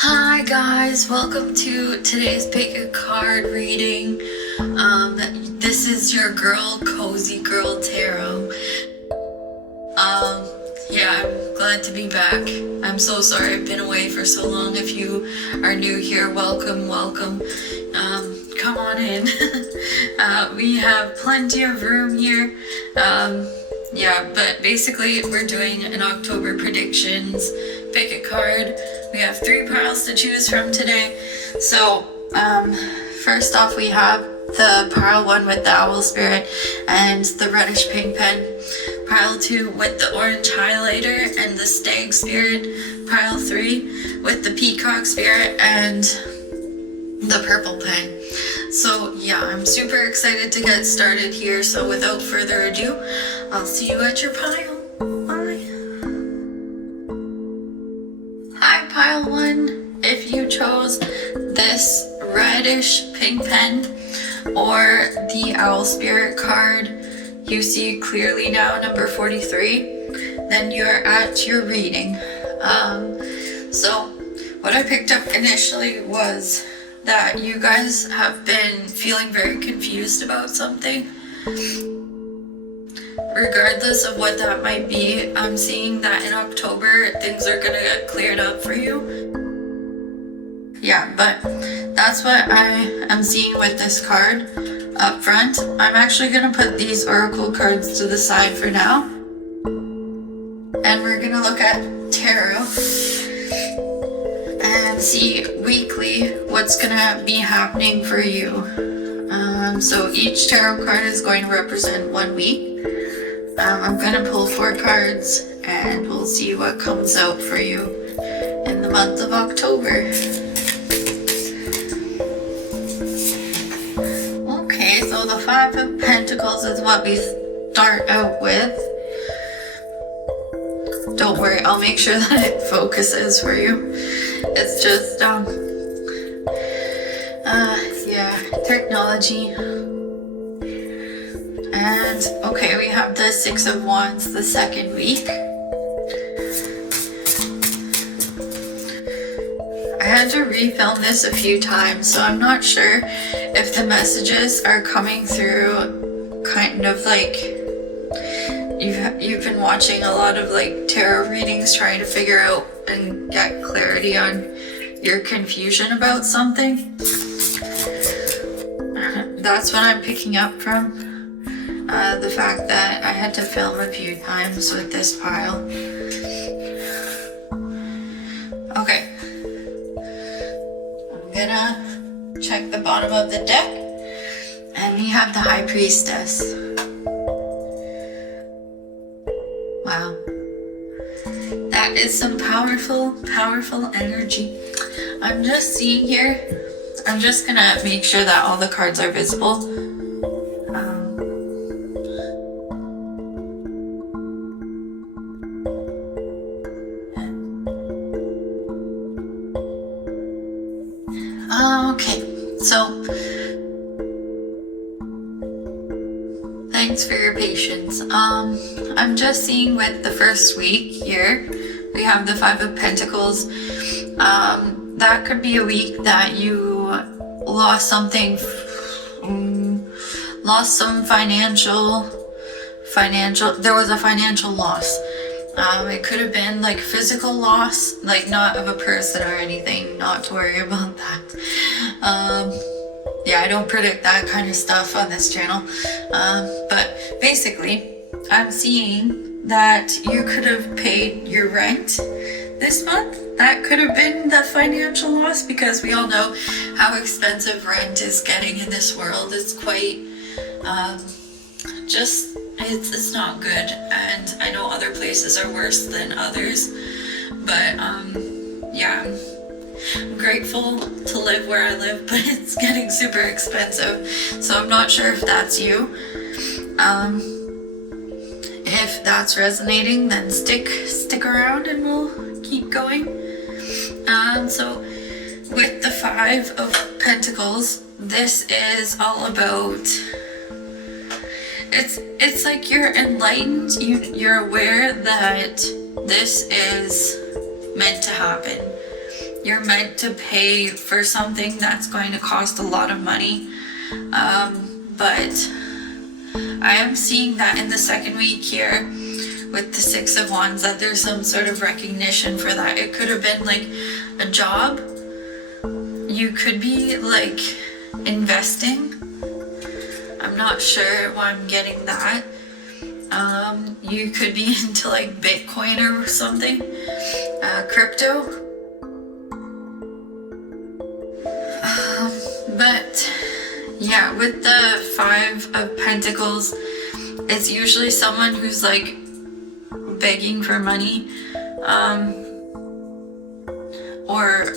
Hi guys, welcome to today's pick a card reading. This is your girl, CozyGirlTarot. Yeah, I'm glad to be back. I'm so sorry I've been away for so long. If you are new here, welcome. Come on in. We have plenty of room here. Yeah, but basically we're doing an October predictions pick a card. We have 3 piles to choose from today. So, first off we have the pile 1 with the owl spirit and the reddish pink pen. Pile 2 with the orange highlighter and the stag spirit. Pile 3 with the peacock spirit and the purple pen. So yeah, I'm super excited to get started here. So without further ado, I'll see you at your pile. Bye. Hi, pile 1. If you chose this reddish pink pen or the owl spirit card, you see clearly now number 43, then you're at your reading. So what I picked up initially was that you guys have been feeling very confused about something. Regardless of what that might be, I'm seeing that in October things are gonna get cleared up for you. Yeah, but that's what I am seeing with this card up front. I'm actually gonna put these oracle cards to the side for now. And we're gonna look at tarot and see weekly what's gonna be happening for you. So each tarot card is going to represent 1 week. I'm gonna pull 4 cards and we'll see what comes out for you in the month of October. Okay, so the 5 of Pentacles is what we start out with. Don't worry, I'll make sure that it focuses for you. It's just, yeah, technology. And, okay, we have the 6 of Wands, the 2nd week. I had to refilm this a few times, so I'm not sure if the messages are coming through kind of like you've been watching a lot of like tarot readings trying to figure out and get clarity on your confusion about something. That's what I'm picking up from. The fact that I had to film a few times with this pile. Okay. I'm gonna check the bottom of the deck. And we have the High Priestess. Wow. That is some powerful energy. I'm just seeing here. I'm just gonna make sure that all the cards are visible. Okay, so thanks for your patience. I'm just seeing with the first week here, we have the 5 of Pentacles. That could be a week that you lost something, lost some financial, there was a financial loss. It could have been like physical loss, like not of a person or anything, not to worry about that. Yeah, I don't predict that kind of stuff on this channel. But basically, I'm seeing that you could have paid your rent this month. That could have been the financial loss, because we all know how expensive rent is getting in this world. It's quite, it's not good, and I know other places are worse than others, but yeah, I'm grateful to live where I live, but it's getting super expensive, so I'm not sure if that's you. If that's resonating, then stick around and we'll keep going. So with the 5 of Pentacles, this is all about, it's like you're enlightened, you're aware that this is meant to happen. you're meant to pay for something that's going to cost a lot of money. But I am seeing that in the second week here with the Six of Wands, that there's some sort of recognition for that. It could have been like a job. You could be like investing. I'm not sure why I'm getting that. You could be into like Bitcoin or something, crypto. But yeah, with the Five of Pentacles, it's usually someone who's like begging for money, or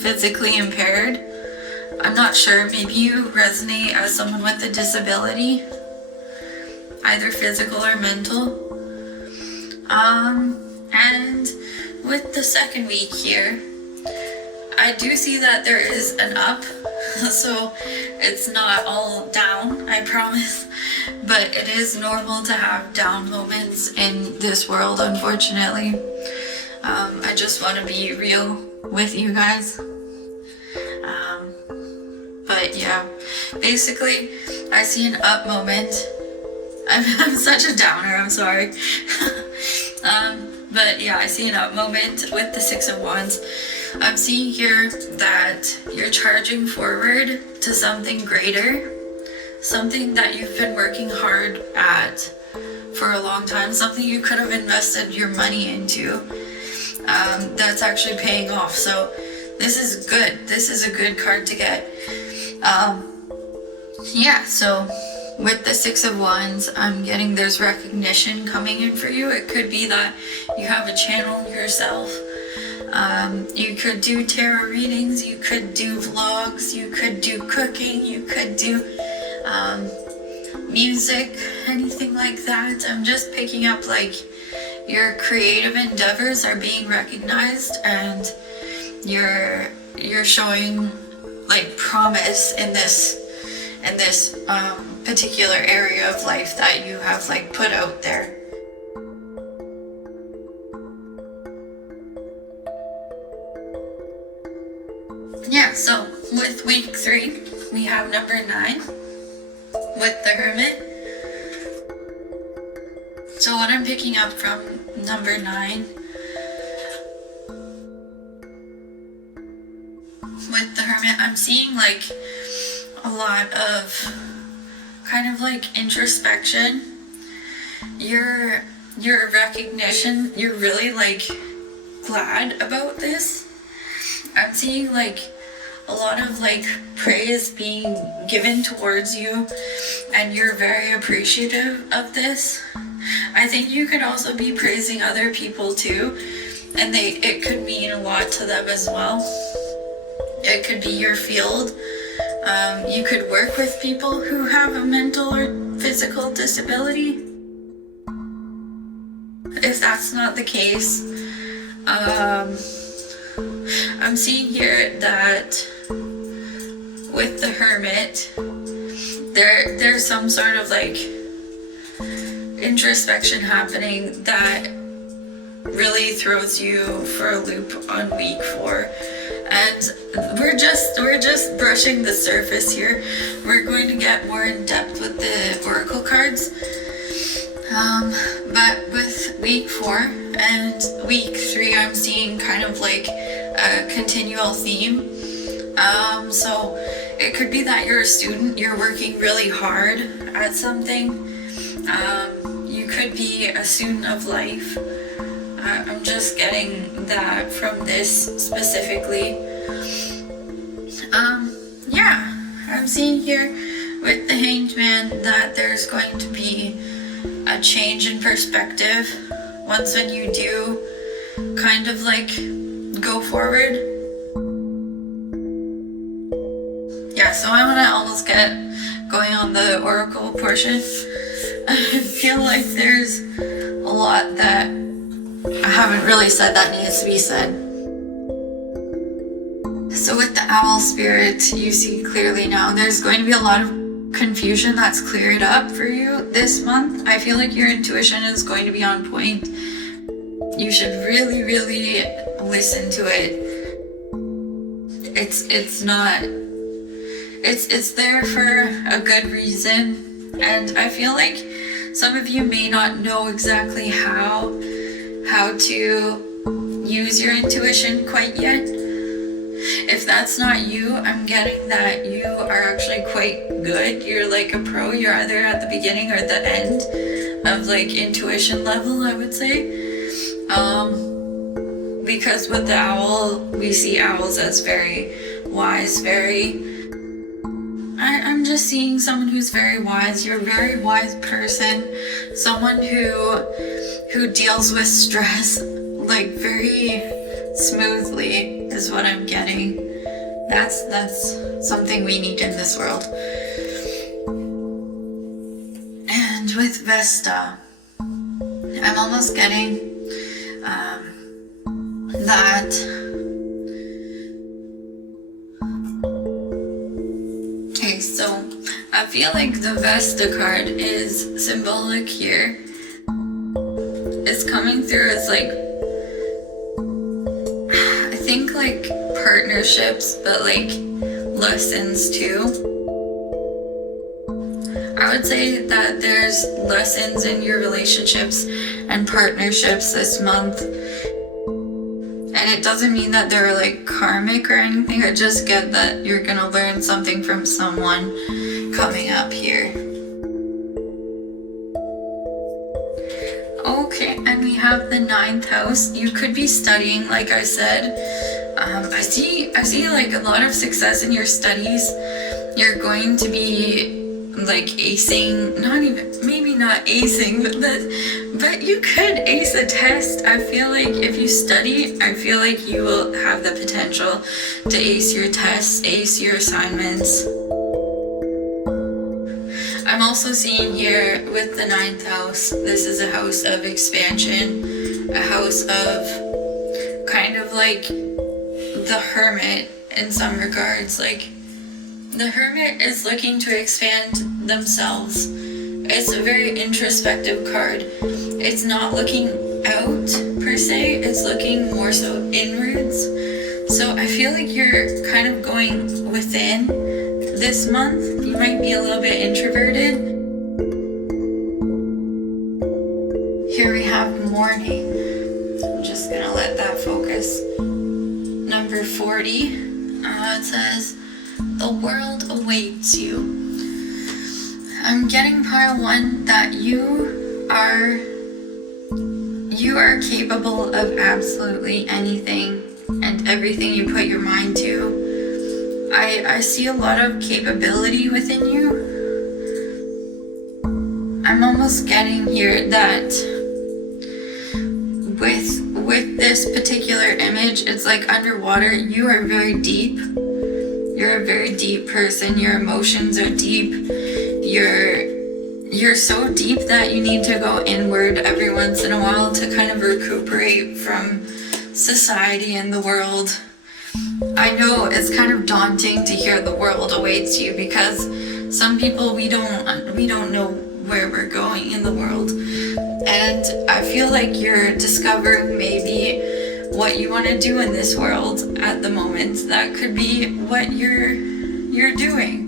physically impaired. I'm not sure, maybe you resonate as someone with a disability, either physical or mental. And with the second week here, I do see that there is an up, so it's not all down, I promise, but it is normal to have down moments in this world, unfortunately. I just want to be real with you guys. But yeah, basically, I see an up moment. I'm such a downer, I'm sorry. But yeah, I see an up moment with the Six of Wands. I'm seeing here that you're charging forward to something greater, something that you've been working hard at for a long time, something you could have invested your money into, that's actually paying off. So this is good. This is a good card to get. Yeah, so with the Six of Wands, I'm getting there's recognition coming in for you. It could be that you have a channel yourself. You could do tarot readings, you could do vlogs, you could do cooking, you could do music, anything like that. I'm just picking up like your creative endeavors are being recognized, and you're showing like promise in this particular area of life that you have like put out there. Yeah, so with week 3, we have number 9 with the Hermit. So what I'm picking up from number 9 with the Hermit, I'm seeing like a lot of kind of like introspection. Your recognition, you're really like glad about this. I'm seeing like a lot of like praise being given towards you, and you're very appreciative of this. I think you could also be praising other people too, and it could mean a lot to them as well. It could be your field. You could work with people who have a mental or physical disability. If that's not the case, I'm seeing here that with the Hermit, there's some sort of like introspection happening that really throws you for a loop on week 4. And we're just brushing the surface here. We're going to get more in depth with the oracle cards. But with week 4 and week 3, I'm seeing kind of like a continual theme. So it could be that you're a student, you're working really hard at something. You could be a student of life. I'm just getting that from this specifically. Yeah, I'm seeing here with the Hanged Man that there's going to be a change in perspective once when you do kind of like go forward. Yeah, so I want to almost get going on the oracle portion. I feel like there's a lot that I haven't really said that needs to be said. So with the Owl Spirit, you see clearly now there's going to be a lot of confusion that's cleared up for you this month. I feel like your intuition is going to be on point. You should really, really listen to it. it's not, it's there for a good reason. And I feel like some of you may not know exactly how to use your intuition quite yet. If that's not you, I'm getting that you are actually quite good. You're like a pro. You're either at the beginning or the end of like intuition level, I would say. Because with the owl, we see owls as very wise, I'm just seeing someone who's very wise. You're a very wise person. Someone who deals with stress like very smoothly is what I'm getting. That's something we need in this world. And with Vesta, I'm almost getting that okay, so I feel like the Vesta card is symbolic here. It's coming through as like, I think like partnerships, but like lessons too. I would say that there's lessons in your relationships and partnerships this month. And it doesn't mean that they're like karmic or anything. I just get that you're gonna learn something from someone coming up here. Okay, and we have the 9th house. You could be studying, like I said. I see like a lot of success in your studies. You're going to be like acing, maybe not acing, but you could ace a test. I feel like if you study, I feel like you will have the potential to ace your tests, ace your assignments. I'm also seeing here with the 9th house, this is a house of expansion, a house of kind of like the Hermit in some regards. Like the Hermit is looking to expand themselves. It's a very introspective card. It's not looking out per se, it's looking more so inwards. So I feel like you're kind of going within this month. You might be a little bit introverted. Here we have morning. I'm just gonna let that focus. Number 40, it says, the world awaits you. I'm getting pile 1 that you are capable of absolutely anything and everything you put your mind to. I see a lot of capability within you. I'm almost getting here that with this particular image, it's like underwater. You are very deep. You're a very deep person. Your emotions are deep. You're so deep that you need to go inward every once in a while to kind of recuperate from society and the world. I know it's kind of daunting to hear the world awaits you, because some people we don't know where we're going in the world. And I feel like you're discovering maybe what you want to do in this world at the moment. That could be what you're doing.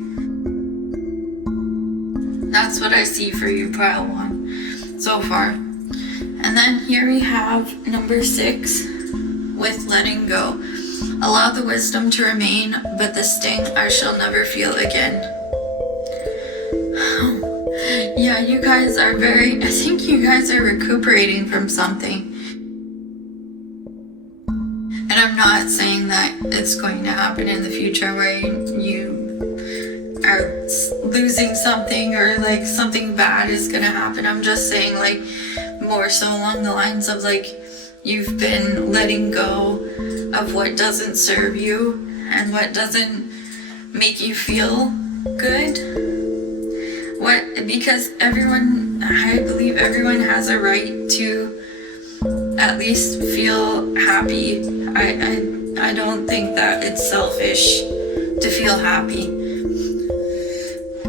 That's what I see for you, pile 1, so far. And then here we have number 6 with letting go. Allow the wisdom to remain, but the sting I shall never feel again. Yeah, you guys are I think you guys are recuperating from something. And I'm not saying that it's going to happen in the future where you are losing something or like something bad is going to happen. I'm just saying like more so along the lines of like you've been letting go of what doesn't serve you and what doesn't make you feel good. Because I believe everyone has a right to at least feel happy. I don't think that it's selfish to feel happy.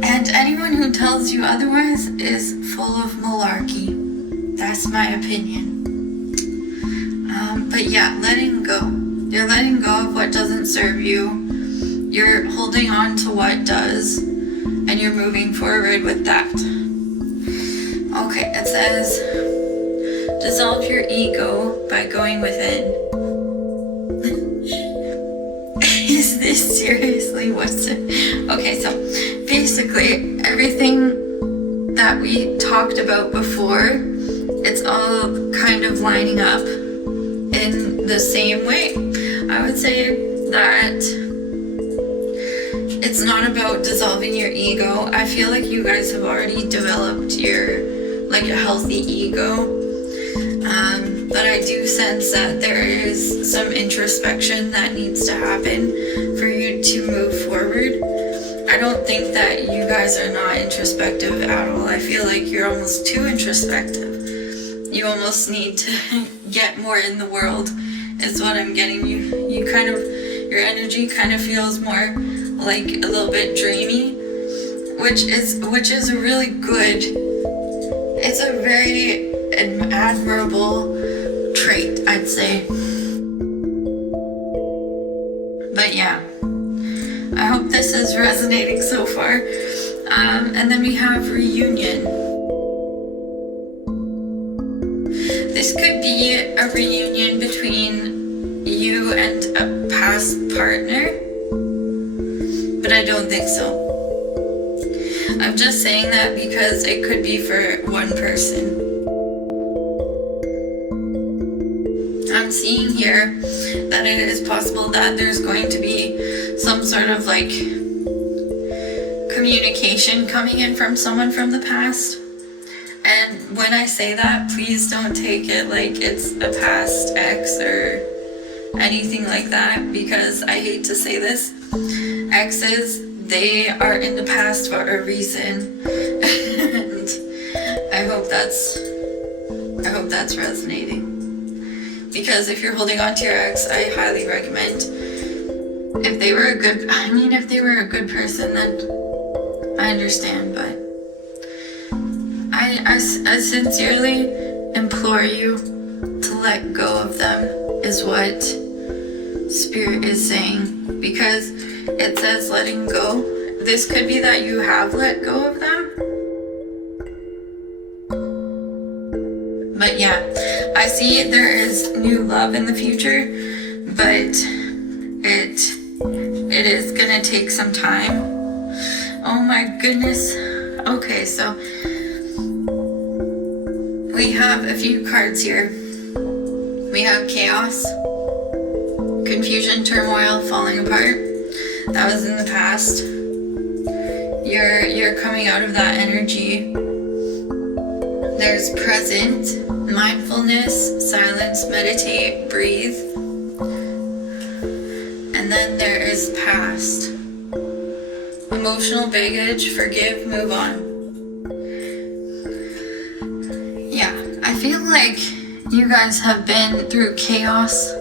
And anyone who tells you otherwise is full of malarkey. That's my opinion. But yeah, letting go. You're letting go of what doesn't serve you. You're holding on to what does, and you're moving forward with that. Okay, it says, dissolve your ego by going within. Is this seriously what's it? Okay, so basically everything that we talked about before, it's all kind of lining up in the same way. I would say that it's not about dissolving your ego. I feel like you guys have already developed your, like, a healthy ego. But I do sense that there is some introspection that needs to happen for you to move forward. I don't think that you guys are not introspective at all. I feel like you're almost too introspective. You almost need to get more in the world, is what I'm getting. You kind of, your energy kind of feels more like a little bit dreamy, which is a really good, it's a very admirable trait, I'd say. But yeah, I hope this is resonating so far. And then we have reunion. This could be a reunion between you and a past partner, but I don't think so. I'm just saying that because it could be for one person. I'm seeing here that it is possible that there's going to be some sort of like communication coming in from someone from the past. And when I say that, please don't take it like it's a past ex or anything like that, because I hate to say this. Exes, they are in the past for a reason. And I hope that's resonating. Because if you're holding on to your ex, I highly recommend, if they were a good person, then I understand, but I sincerely implore you to let go of them, is what Spirit is saying, because it says letting go. This could be that you have let go of them. But yeah, I see there is new love in the future, but it is gonna take some time. Oh my goodness. Okay, so we have a few cards here. We have chaos, confusion, turmoil, falling apart. That was in the past. You're coming out of that energy. There's present, mindfulness, silence, meditate, breathe. And then there is past, emotional baggage, forgive, move on. Yeah, I feel like you guys have been through chaos.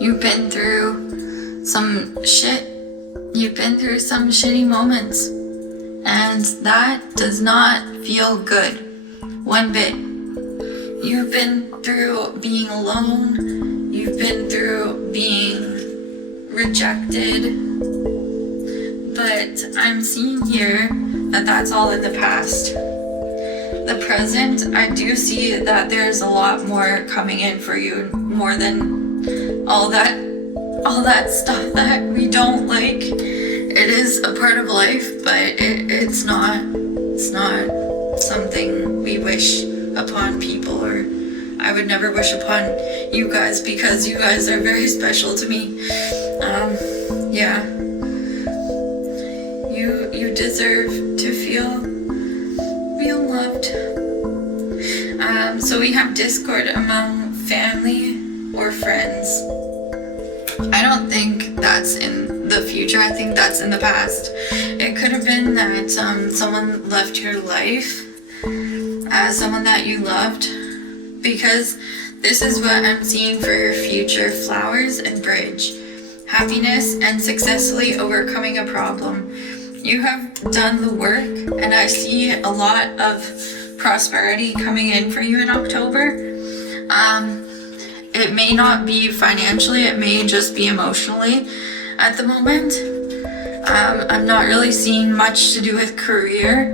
You've been through some shit. You've been through some shitty moments. And that does not feel good. One bit. You've been through being alone. You've been through being rejected. But I'm seeing here that that's all in the past. The present, I do see that there's a lot more coming in for you, more than all that stuff that we don't like. It is a part of life, but it's not something we wish upon people, or I would never wish upon you guys, because you guys are very special to me. Yeah, you deserve to feel loved. So we have discord among family or friends. I don't think that's in the future. I think that's in the past. It could have been that someone left your life, someone that you loved, because this is what I'm seeing for your future: flowers and bridge, happiness, and successfully overcoming a problem. You have done the work, and I see a lot of prosperity coming in for you in October. It may not be financially, it may just be emotionally at the moment. I'm not really seeing much to do with career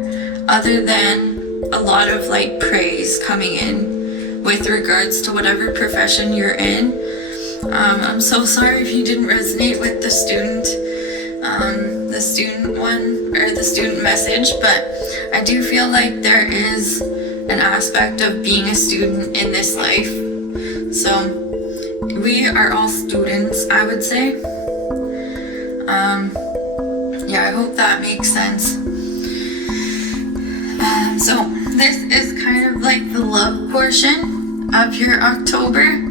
other than a lot of like praise coming in with regards to whatever profession you're in. I'm so sorry if you didn't resonate with the student one or the student message, but I do feel like there is an aspect of being a student in this life. So we are all students, I would say. Yeah, I hope that makes sense. So this is kind of like the love portion of your October.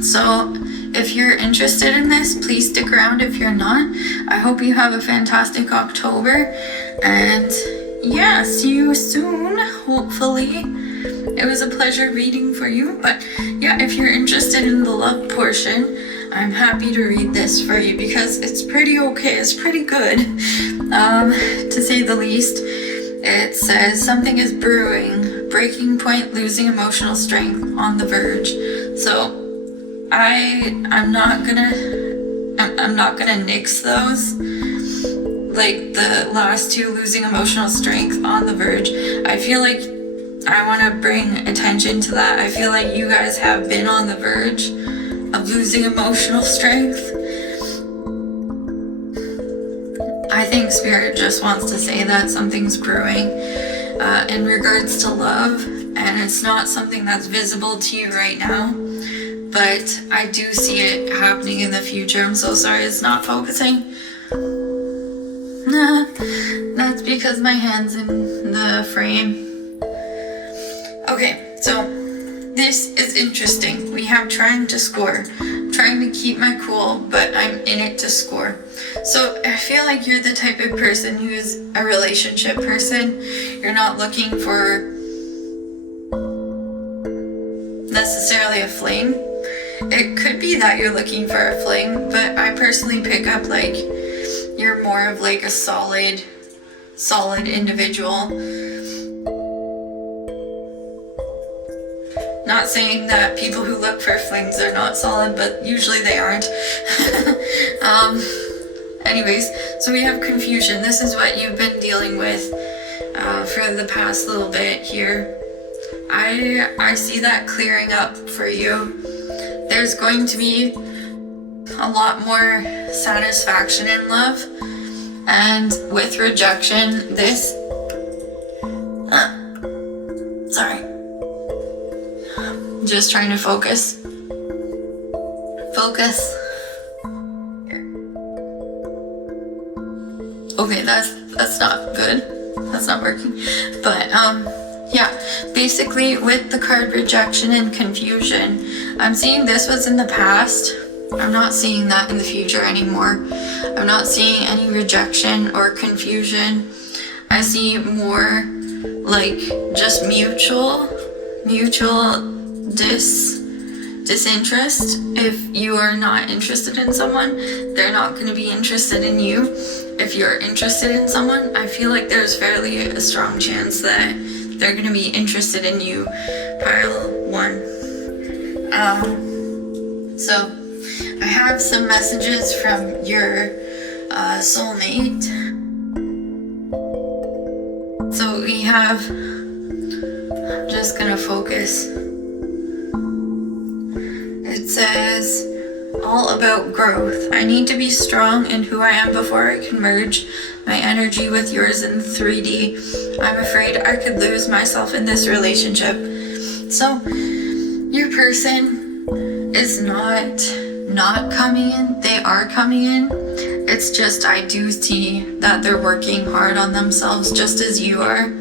So if you're interested in this, please stick around. If you're not, I hope you have a fantastic October. And yeah, see you soon, hopefully. It was a pleasure reading for you. But yeah, if you're interested in the love portion, I'm happy to read this for you because it's pretty okay. It's pretty good, to say the least. It says something is brewing, breaking point, losing emotional strength, on the verge. So I'm not gonna nix those. Like the last two, losing emotional strength, on the verge. I feel like I want to bring attention to that. I feel like you guys have been on the verge of losing emotional strength. I think Spirit just wants to say that something's brewing in regards to love, and it's not something that's visible to you right now, but I do see it happening in the future. I'm so sorry it's not focusing. That's because my hand's in the frame. Okay, so this is interesting. We have trying to score. I'm trying to keep my cool, but I'm in it to score. So I feel like you're the type of person who is a relationship person. You're not looking for necessarily a fling. It could be that you're looking for a fling, but I personally pick up like you're more of like a solid individual. Not saying that people who look for flings are not solid, but usually they aren't. Anyways, so we have confusion. This is what you've been dealing with for the past little bit here. I see that clearing up for you. There's going to be a lot more satisfaction in love, and with rejection, this sorry, just trying to focus. Okay, that's not good. That's not working. But yeah, basically with the card rejection and confusion, I'm seeing this was in the past. I'm not seeing that in the future anymore. I'm not seeing any rejection or confusion. I see more like just mutual disinterest. If you are not interested in someone, they're not going to be interested in you. If you're interested in someone, I feel like there's fairly a strong chance that they're going to be interested in you. Pile 1. So I have some messages from your soulmate. So we have, I'm just gonna focus. It says, all about growth. I need to be strong in who I am before I can merge my energy with yours in 3D. I'm afraid I could lose myself in this relationship. So your person is not coming in. They are coming in. It's just I do see that they're working hard on themselves just as you are.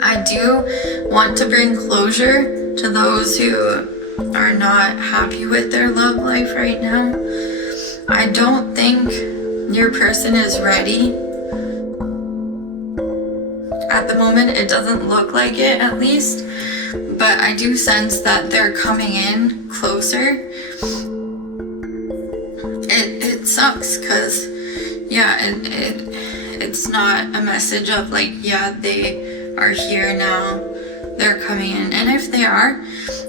I do want to bring closure to those who are not happy with their love life right now. I don't think your person is ready. At the moment, it doesn't look like it, at least. But I do sense that they're coming in closer. It sucks because, yeah, it's not a message of like, yeah, they are here now, they're coming in. And if they are,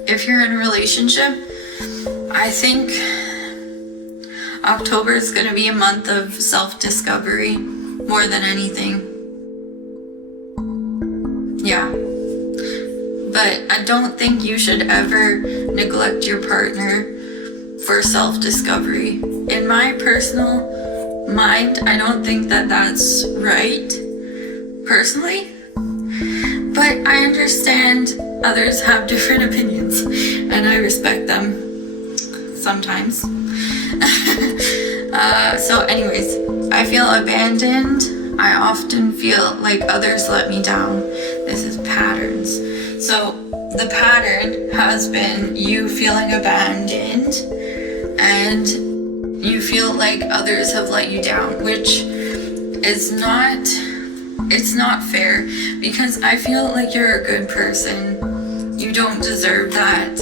if you're in a relationship, I think October is going to be a month of self-discovery more than anything. Yeah. But I don't think you should ever neglect your partner for self-discovery. In my personal mind, I don't think that that's right, personally. But I understand others have different opinions, and I respect them sometimes. So anyways, I feel abandoned. I often feel like others let me down. This is patterns. So the pattern has been you feeling abandoned and you feel like others have let you down, which is not, it's not fair, because I feel like you're a good person. You don't deserve that.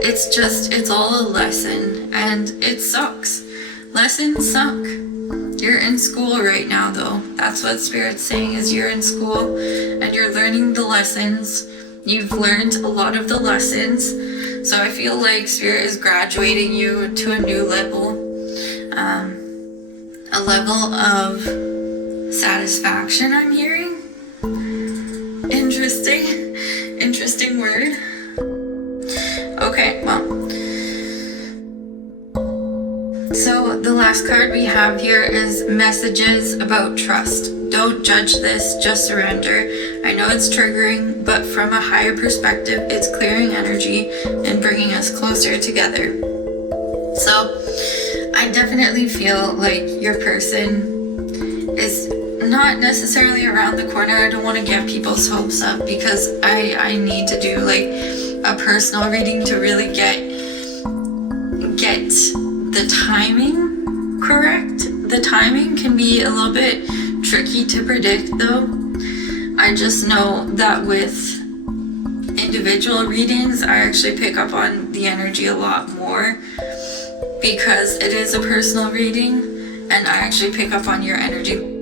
It's just, it's all a lesson, and it sucks. Lessons suck. You're in school right now, though. That's what Spirit's saying, is you're in school and you're learning the lessons. You've learned a lot of the lessons. So I feel like Spirit is graduating you to a new level. A level of satisfaction, I'm hearing. Interesting word. Okay, well. So the last card we have here is messages about trust. Don't judge this, just surrender. I know it's triggering, but from a higher perspective, it's clearing energy and bringing us closer together. So I definitely feel like your person is not necessarily around the corner. I don't want to get people's hopes up, because I need to do like a personal reading to really get the timing correct. The timing can be a little bit tricky to predict, though. I just know that with individual readings, I actually pick up on the energy a lot more, because it is a personal reading and I actually pick up on your energy.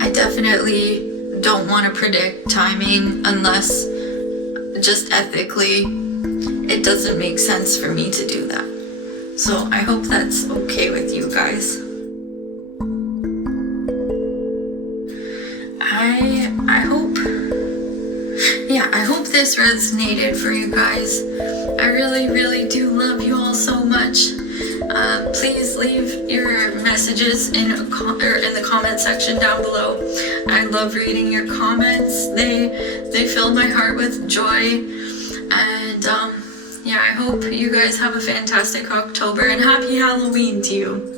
I definitely don't want to predict timing unless, just ethically, it doesn't make sense for me to do that. So I hope that's okay with you guys. I hope this resonated for you guys. I really do love you all so much. Please leave your messages in the comment section down below. I love reading your comments. They fill my heart with joy. And I hope you guys have a fantastic October, and happy Halloween to you.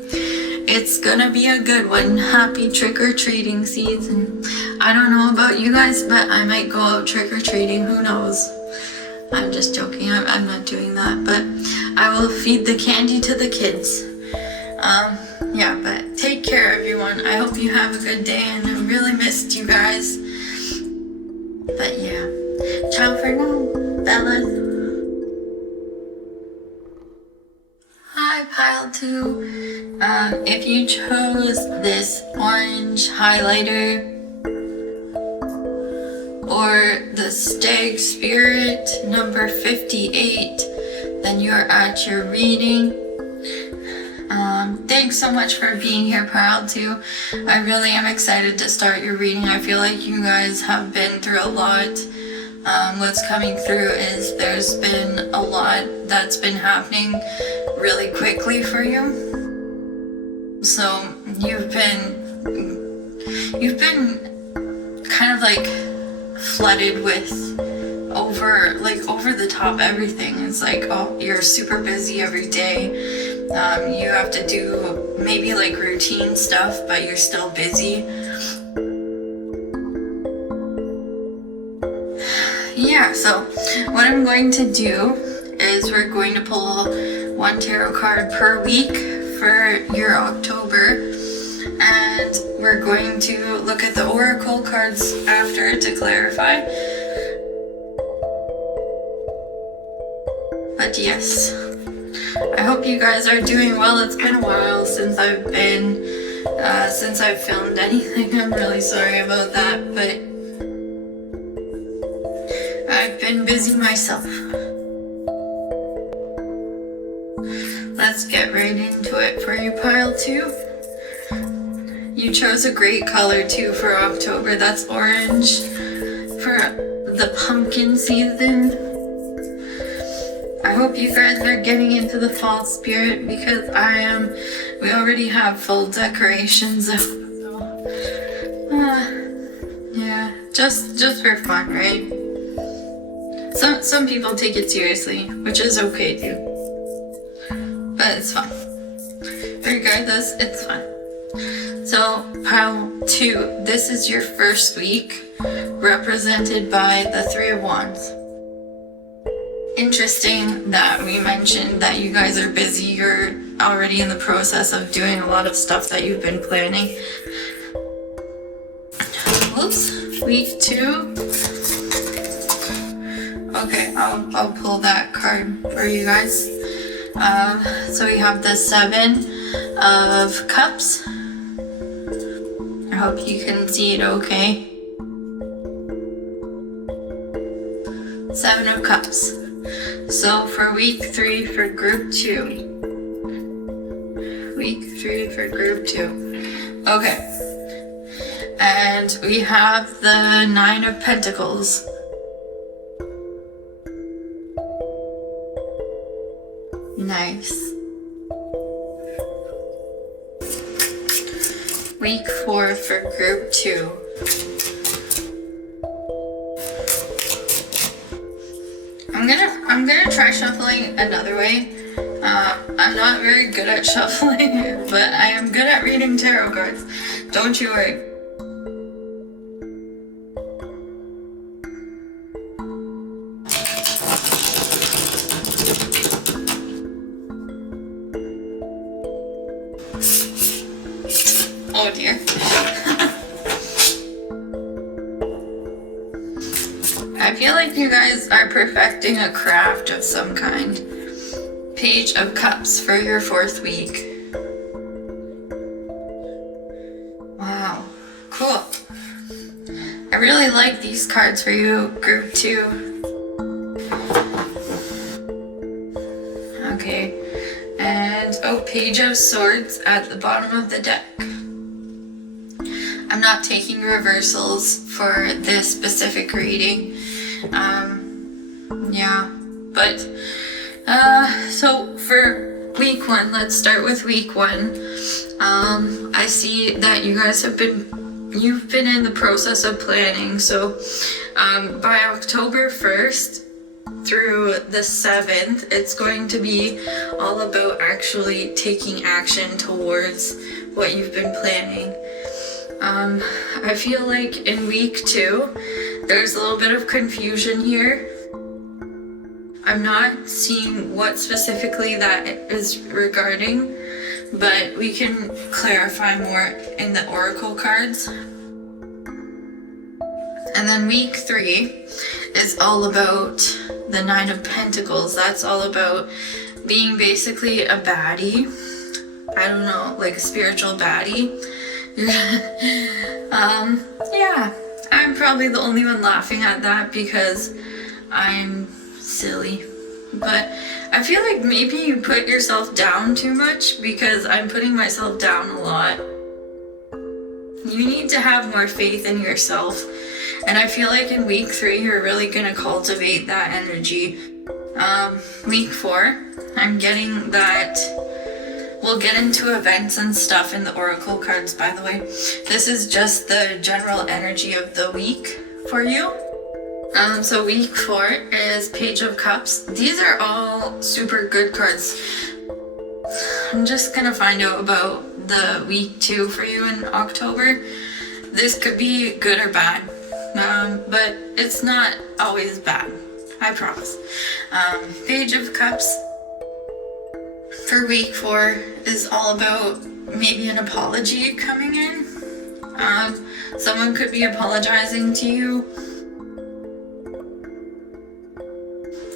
It's gonna be a good one. Happy trick-or-treating season. I don't know about you guys, but I might go out trick-or-treating. Who knows? I'm just joking. I'm not doing that, but I will feed the candy to the kids. But take care, everyone. I hope you have a good day, and I really missed you guys. But yeah, ciao for now, Bella. Hi, Pile 2. If you chose this orange highlighter or the Stag Spirit number 58, then you're at your reading. Thanks so much for being here, Pile 2. I really am excited to start your reading. I feel like you guys have been through a lot. What's coming through is there's been a lot that's been happening really quickly for you. So you've been kind of like flooded with over the top everything. It's like, oh, you're super busy every day. You have to do maybe like routine stuff, but you're still busy. Yeah, so what I'm going to do is we're going to pull one tarot card per week for your October, and we're going to look at the oracle cards after to clarify. But yes, I hope you guys are doing well. It's been a while since I've been since I've filmed anything. I'm really sorry about that, but I've been busy myself. Let's get right into it for you, pile 2. You chose a great color too for October. That's orange for the pumpkin season. I hope you guys are getting into the fall spirit, because I am. We already have full decorations up. Yeah, just for fun, right? Some people take it seriously, which is okay too. But it's fun. Regardless, it's fun. So, pile 2, this is your first week, represented by the 3 of Wands. Interesting that we mentioned that you guys are busy. You're already in the process of doing a lot of stuff that you've been planning. Whoops, week 2. Okay, I'll pull that card for you guys. So we have the 7 of Cups. I hope you can see it okay. 7 of Cups. So for week 3 for group 2. Week 3 for group 2. Okay. And we have the 9 of Pentacles. Nice. Week 4 for group 2. I'm gonna try shuffling another way. I'm not very good at shuffling, but I am good at reading tarot cards. Don't you worry. Oh dear. I feel like you guys are perfecting a craft of some kind. Page of Cups for your 4th week. Wow, cool. I really like these cards for you, group 2. Okay, and Page of Swords at the bottom of the deck. I'm not taking reversals for this specific reading. Yeah, but so for week 1, let's start with week 1. I see that you guys you've been in the process of planning. So by October 1st through the 7th, it's going to be all about actually taking action towards what you've been planning. I feel like in week 2, there's a little bit of confusion here. I'm not seeing what specifically that is regarding, but we can clarify more in the oracle cards. And then week 3 is all about the 9 of Pentacles. That's all about being basically a baddie. I don't know, like a spiritual baddie. Yeah, I'm probably the only one laughing at that because I'm silly. But I feel like maybe you put yourself down too much, because I'm putting myself down a lot. You need to have more faith in yourself. And I feel like in week 3, you're really going to cultivate that energy. Week 4, I'm getting that we'll get into events and stuff in the oracle cards, by the way. This is just the general energy of the week for you. So week 4 is Page of Cups. These are all super good cards. I'm just gonna find out about the week 2 for you in October. This could be good or bad, but it's not always bad, I promise. Page of Cups for week 4 is all about maybe an apology coming in. Someone could be apologizing to you.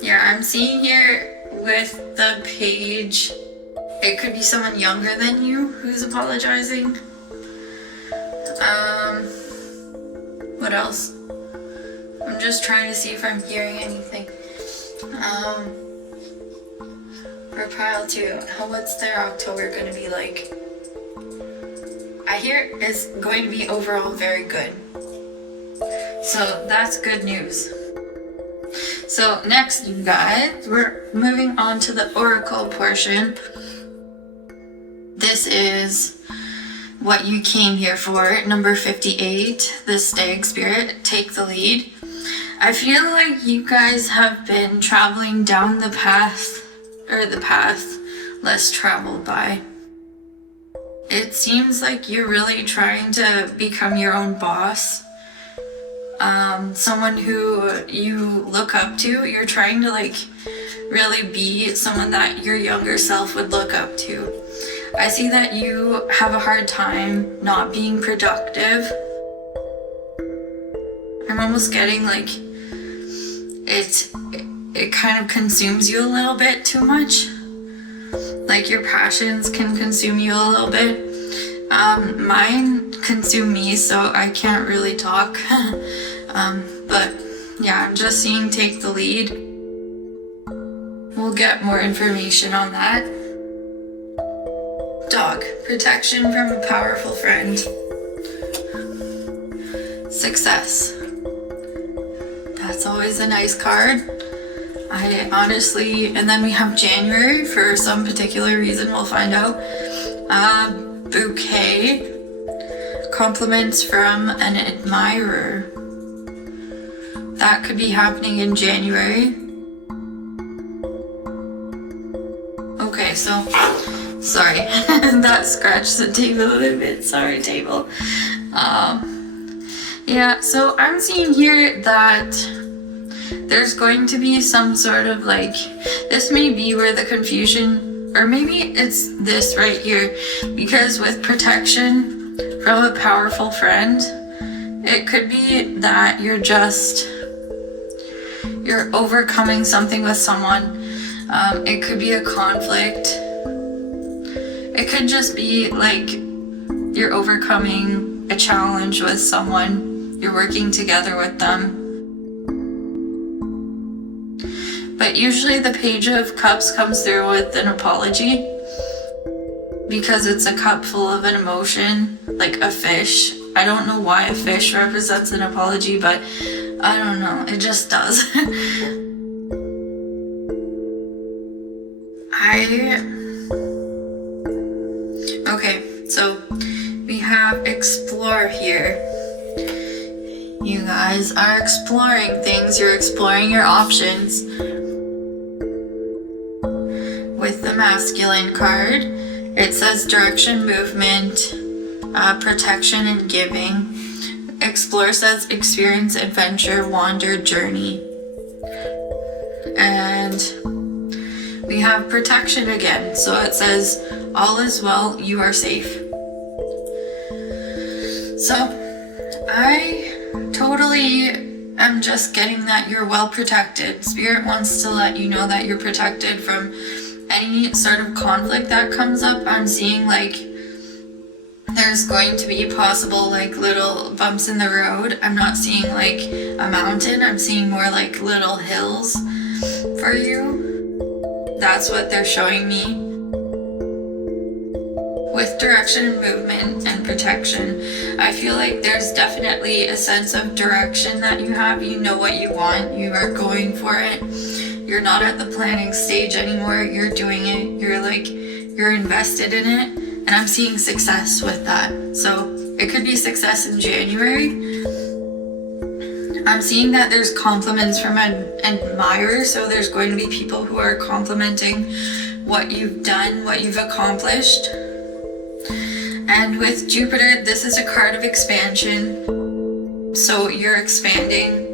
Yeah, I'm seeing here with the page, it could be someone younger than you who's apologizing. What else? I'm just trying to see if I'm hearing anything. For pile 2, what's their October going to be like? I hear it's going to be overall very good. So that's good news. So next, you guys, we're moving on to the oracle portion. This is what you came here for. Number 58, the stag spirit, take the lead. I feel like you guys have been traveling down the path less traveled by. It seems like you're really trying to become your own boss. Someone who you look up to. You're trying to like really be someone that your younger self would look up to. I see that you have a hard time not being productive. I'm almost getting like it kind of consumes you a little bit too much. Like your passions can consume you a little bit. Mine consume me, so I can't really talk. But yeah, I'm just seeing take the lead. We'll get more information on that. Dog, protection from a powerful friend. Success. That's always a nice card. I honestly, and then we have January for some particular reason, we'll find out. Bouquet. Compliments from an admirer. That could be happening in January. Okay, so, sorry, that scratched the table a little bit. Sorry, table. Yeah, so I'm seeing here that there's going to be some sort of like, this may be where the confusion, or maybe it's this right here, because with protection from a powerful friend, it could be that you're overcoming something with someone. It could be a conflict. It could just be like you're overcoming a challenge with someone. You're working together with them. But usually the Page of Cups comes through with an apology, because it's a cup full of an emotion, like a fish. I don't know why a fish represents an apology, but I don't know, it just does. Okay, so we have explore here. You guys are exploring things, you're exploring your options. With the masculine card, it says direction, movement, protection, and giving. Explore says experience, adventure, wander, journey. And we have protection again. So it says all is well, you are safe. So I totally am just getting that you're well protected. Spirit wants to let you know that you're protected from any sort of conflict that comes up. I'm seeing like there's going to be possible like little bumps in the road. I'm not seeing like a mountain. I'm seeing more like little hills for you. That's what they're showing me. With direction, movement, and protection, I feel like there's definitely a sense of direction that you have. You know what you want. You are going for it. You're not at the planning stage anymore. You're doing it. You're invested in it. And I'm seeing success with that. So it could be success in January. I'm seeing that there's compliments from an admirer. So there's going to be people who are complimenting what you've done, what you've accomplished. And with Jupiter, this is a card of expansion. So you're expanding,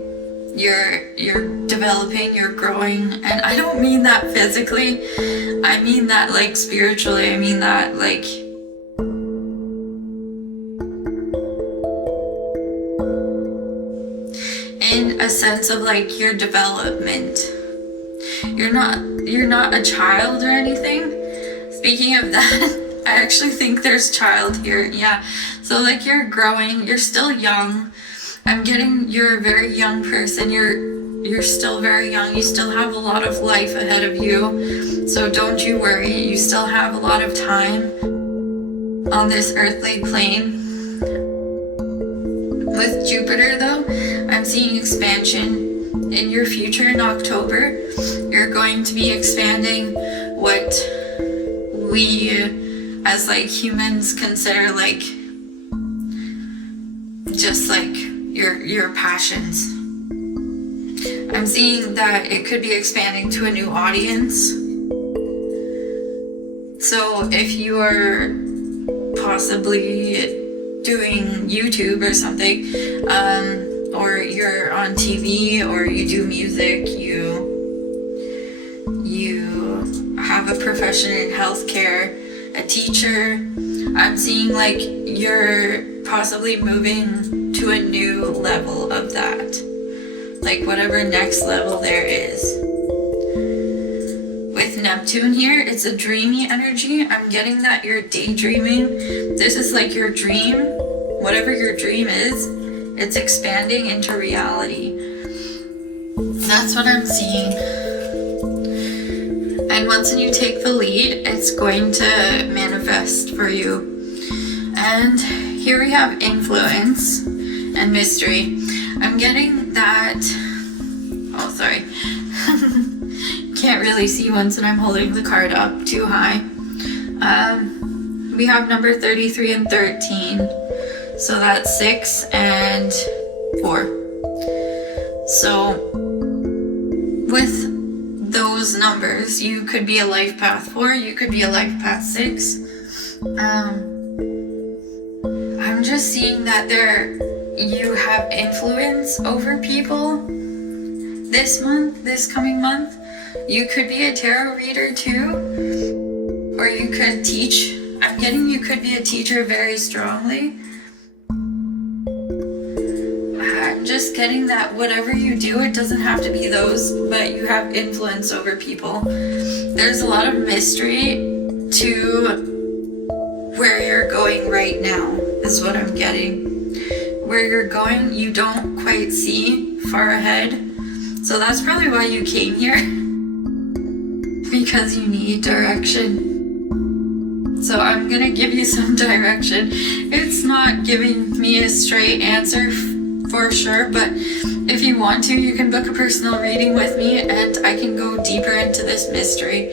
you're developing, you're growing. And I don't mean that physically. I mean that like spiritually. I mean that like in a sense of like your development. You're not a child or anything. Speaking of that, I actually think there's child here. Yeah. So like you're growing, you're still young. I'm getting you're a very young person. You're still very young. You still have a lot of life ahead of you. So don't you worry. You still have a lot of time on this earthly plane. With Jupiter though, I'm seeing expansion in your future in October. You're going to be expanding what we as like humans consider like just like your passions. I'm seeing that it could be expanding to a new audience. So if you are possibly doing YouTube or something, or you're on TV, or you do music, you have a profession in healthcare, a teacher, I'm seeing like you're possibly moving to a new level of that. Like whatever next level there is. With Neptune here, it's a dreamy energy. I'm getting that you're daydreaming. This is like your dream. Whatever your dream is, it's expanding into reality. That's what I'm seeing. And once you take the lead, it's going to manifest for you. And here we have influence and mystery. I'm getting that, oh sorry, can't really see once and I'm holding the card up too high. We have number 33 and 13, so that's 6 and 4. So with those numbers, you could be a life path 4, you could be a life path 6. I'm just seeing that you have influence over people this month, this coming month. You could be a tarot reader too, or you could teach. I'm getting you could be a teacher very strongly. I'm just getting that whatever you do, it doesn't have to be those, but you have influence over people. There's a lot of mystery to where you're going right now, is what I'm getting. Where you're going, you don't quite see far ahead. So that's probably why you came here. Because you need direction. So I'm gonna give you some direction. It's not giving me a straight answer for sure, but if you want to, you can book a personal reading with me and I can go deeper into this mystery.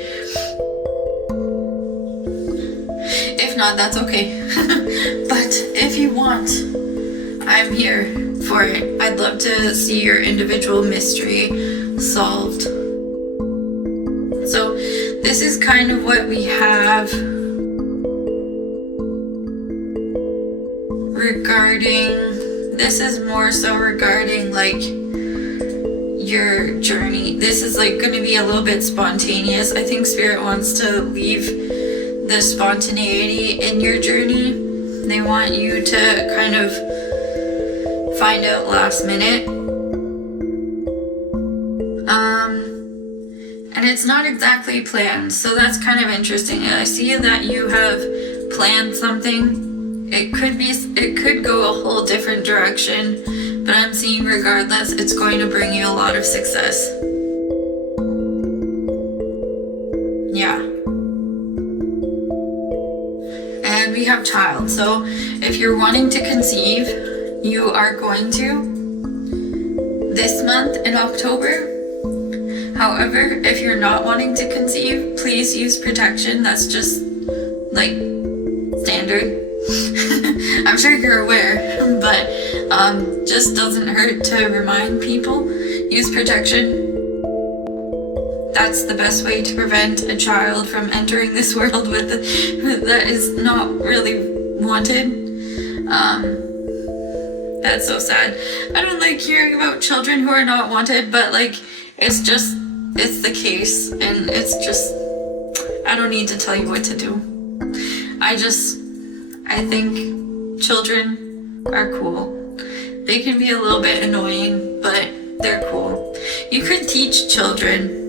If not, that's okay. But if you want, I'm here for it. I'd love to see your individual mystery solved. So this is kind of what we have regarding, this is more so regarding like your journey. This is like going to be a little bit spontaneous. I think Spirit wants to leave the spontaneity in your journey. They want you to kind of find out last minute. And it's not exactly planned, so that's kind of interesting. I see that you have planned something. It could go a whole different direction, but I'm seeing regardless, it's going to bring you a lot of success. Yeah. And we have child, so if you're wanting to conceive, you are going to this month in October. However, if you're not wanting to conceive, please use protection. That's just like standard. I'm sure you're aware, but just doesn't hurt to remind people. Use protection. That's the best way to prevent a child from entering this world with that is not really wanted. That's so sad. I don't like hearing about children who are not wanted, but like it's the case, and it's just, I don't need to tell you what to do. I think children are cool. They can be a little bit annoying, but they're cool. You could teach children.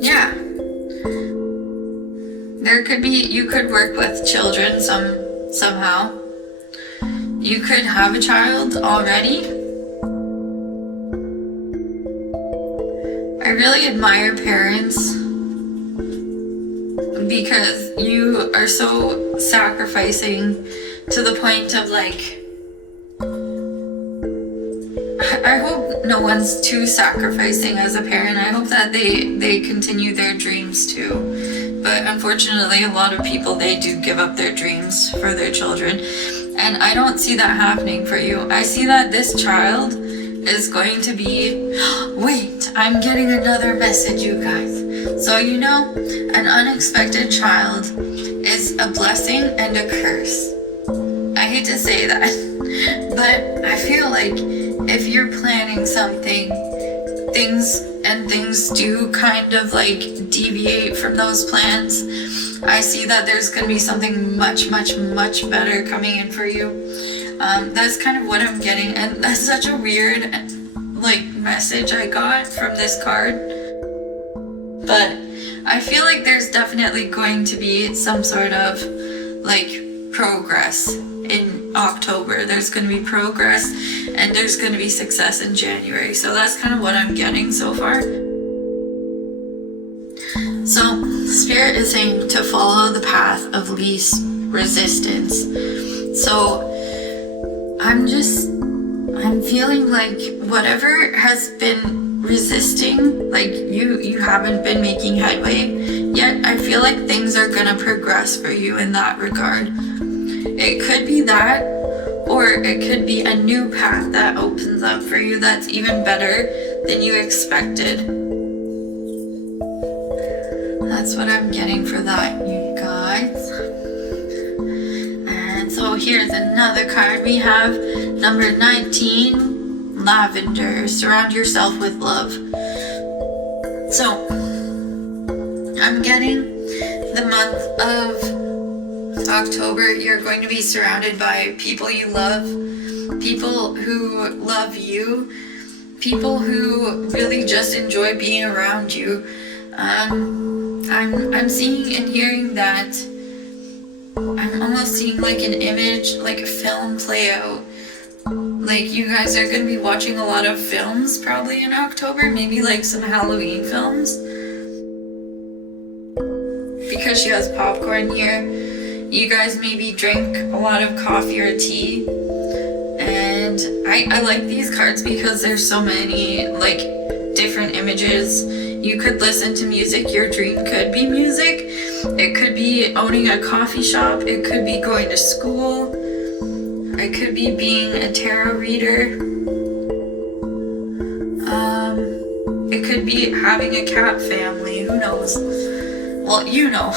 Yeah, there could be, you could work with children somehow. You could have a child already. I really admire parents because you are so sacrificing to the point of like, I hope no one's too sacrificing as a parent. I hope that they continue their dreams too. But unfortunately, a lot of people, they do give up their dreams for their children. And I don't see that happening for you. I see that this child is going to be, wait, I'm getting another message, you guys. So you know, an unexpected child is a blessing and a curse. I hate to say that, but I feel like if you're planning something, things do kind of like deviate from those plans. I see that there's going to be something much better coming in for you. That's kind of what I'm getting, and that's such a weird like message I got from this card. But I feel like there's definitely going to be some sort of like progress in October. There's going to be progress and there's going to be success in January. So that's kind of what I'm getting so far. So Spirit is saying to follow the path of least resistance. So I'm feeling like whatever has been resisting, like you haven't been making headway yet, I feel like things are gonna progress for you in that regard. It could be that, or it could be a new path that opens up for you that's even better than you expected. That's what I'm getting for that, you guys. And so here's another card. We have number 19, Lavender. Surround yourself with love. So I'm getting the month of October, you're going to be surrounded by people you love, people who love you, people who really just enjoy being around you. I'm seeing and hearing that. I'm almost seeing like an image, like a film play out. Like you guys are going to be watching a lot of films probably in October, maybe like some Halloween films. Because she has popcorn here. You guys maybe drink a lot of coffee or tea. And I like these cards because there's so many like different images. You could listen to music. Your dream could be music. It could be owning a coffee shop. It could be going to school. It could be being a tarot reader. It could be having a cat family. Who knows? Well, you know.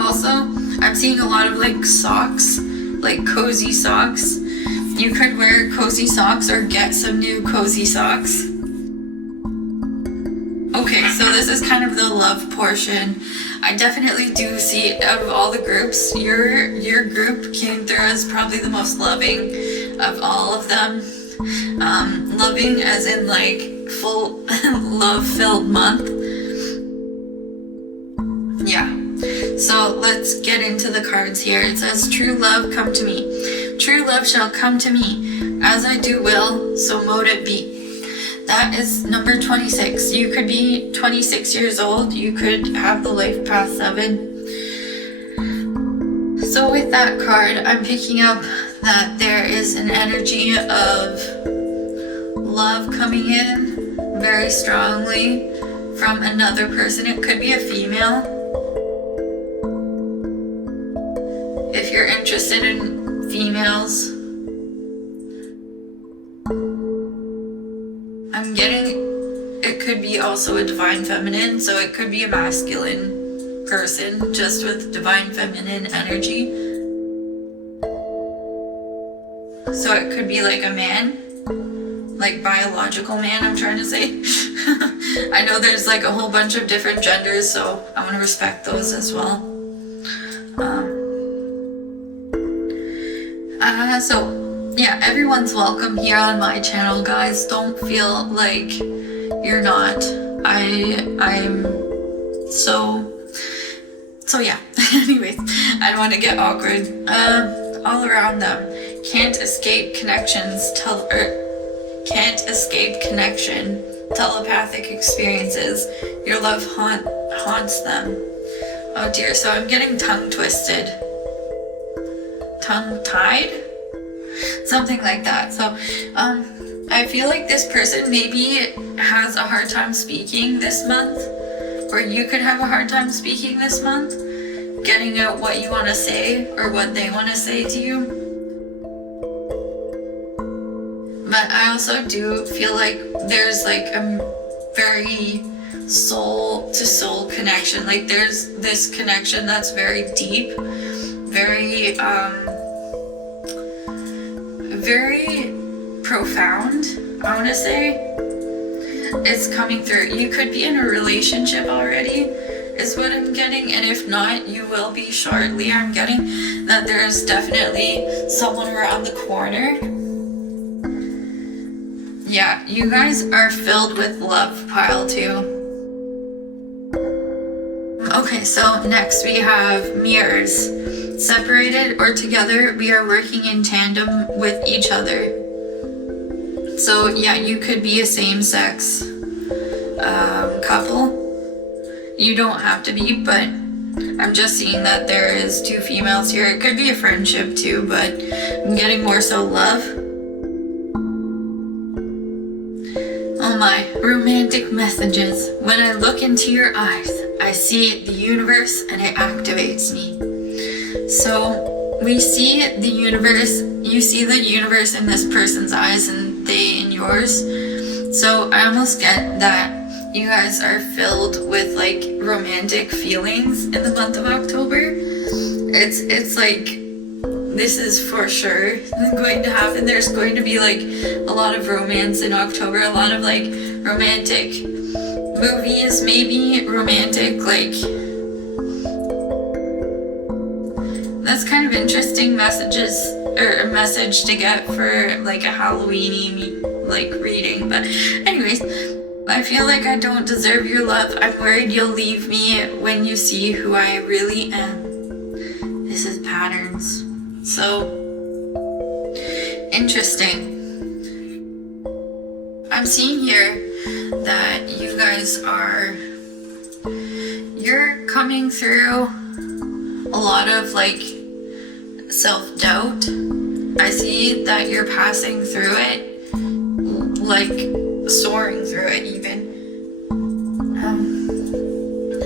Also, I'm seeing a lot of like socks, like cozy socks. You could wear cozy socks or get some new cozy socks. Okay, so this is kind of the love portion. I definitely do see, out of all the groups, your group came through as probably the most loving of all of them. Loving as in like full love-filled month. Yeah. So let's get into the cards here. It says, true love, come to me. True love shall come to me. As I do will, so mote it be. That is number 26. You could be 26 years old. You could have the life path 7. So with that card, I'm picking up that there is an energy of love coming in very strongly from another person. It could be a female. If you're interested in females, I'm getting it could be also a divine feminine, so it could be a masculine person just with divine feminine energy. So it could be like a man, like biological man, I'm trying to say. I know there's like a whole bunch of different genders, so I want to respect those as well. So yeah, everyone's welcome here on my channel, guys. Don't feel like you're not. I'm So yeah. Anyways, I don't want to get awkward. All around them, can't escape connection, telepathic experiences. Your love haunts them. Oh dear. So I'm getting tongue twisted, tongue tied, something like that. So I feel like this person maybe has a hard time speaking this month, or you could have a hard time speaking this month, getting out what you want to say or what they want to say to you. But I also do feel like there's like a very soul to soul connection. Like there's this connection that's very deep, very very profound, I want to say. It's coming through. You could be in a relationship already, is what I'm getting, and if not, you will be shortly. I'm getting that there's definitely someone around the corner. Yeah, you guys are filled with love, pile 2. Okay, so next we have mirrors. Separated or together, we are working in tandem with each other. So yeah, you could be a same-sex couple. You don't have to be, but I'm just seeing that there is 2 females here. It could be a friendship too, but I'm getting more so love. Oh my, romantic messages. When I look into your eyes, I see the universe and it activates me. So we see the universe, you see the universe in this person's eyes and they in yours. So I almost get that you guys are filled with like romantic feelings in the month of October. It's like, this is for sure going to happen. There's going to be like a lot of romance in October, a lot of like romantic movies, maybe romantic, like, that's kind of interesting messages, or a message to get for like a Halloween-y like reading. But anyways, I feel like I don't deserve your love. I'm worried you'll leave me when you see who I really am. This is patterns. So interesting. I'm seeing here that you guys you're coming through a lot of like self-doubt. I see that you're passing through it, like soaring through it even.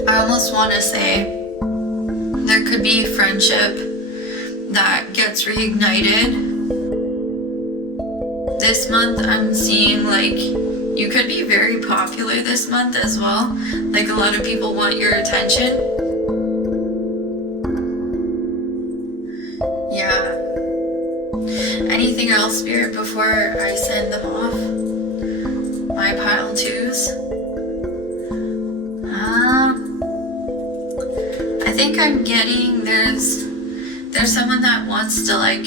I almost want to say there could be friendship that gets reignited. This month I'm seeing like you could be very popular this month as well. Like a lot of people want your attention. Yeah. Anything else, Spirit, before I send them off? My pile 2s. I think I'm getting there's someone that wants to like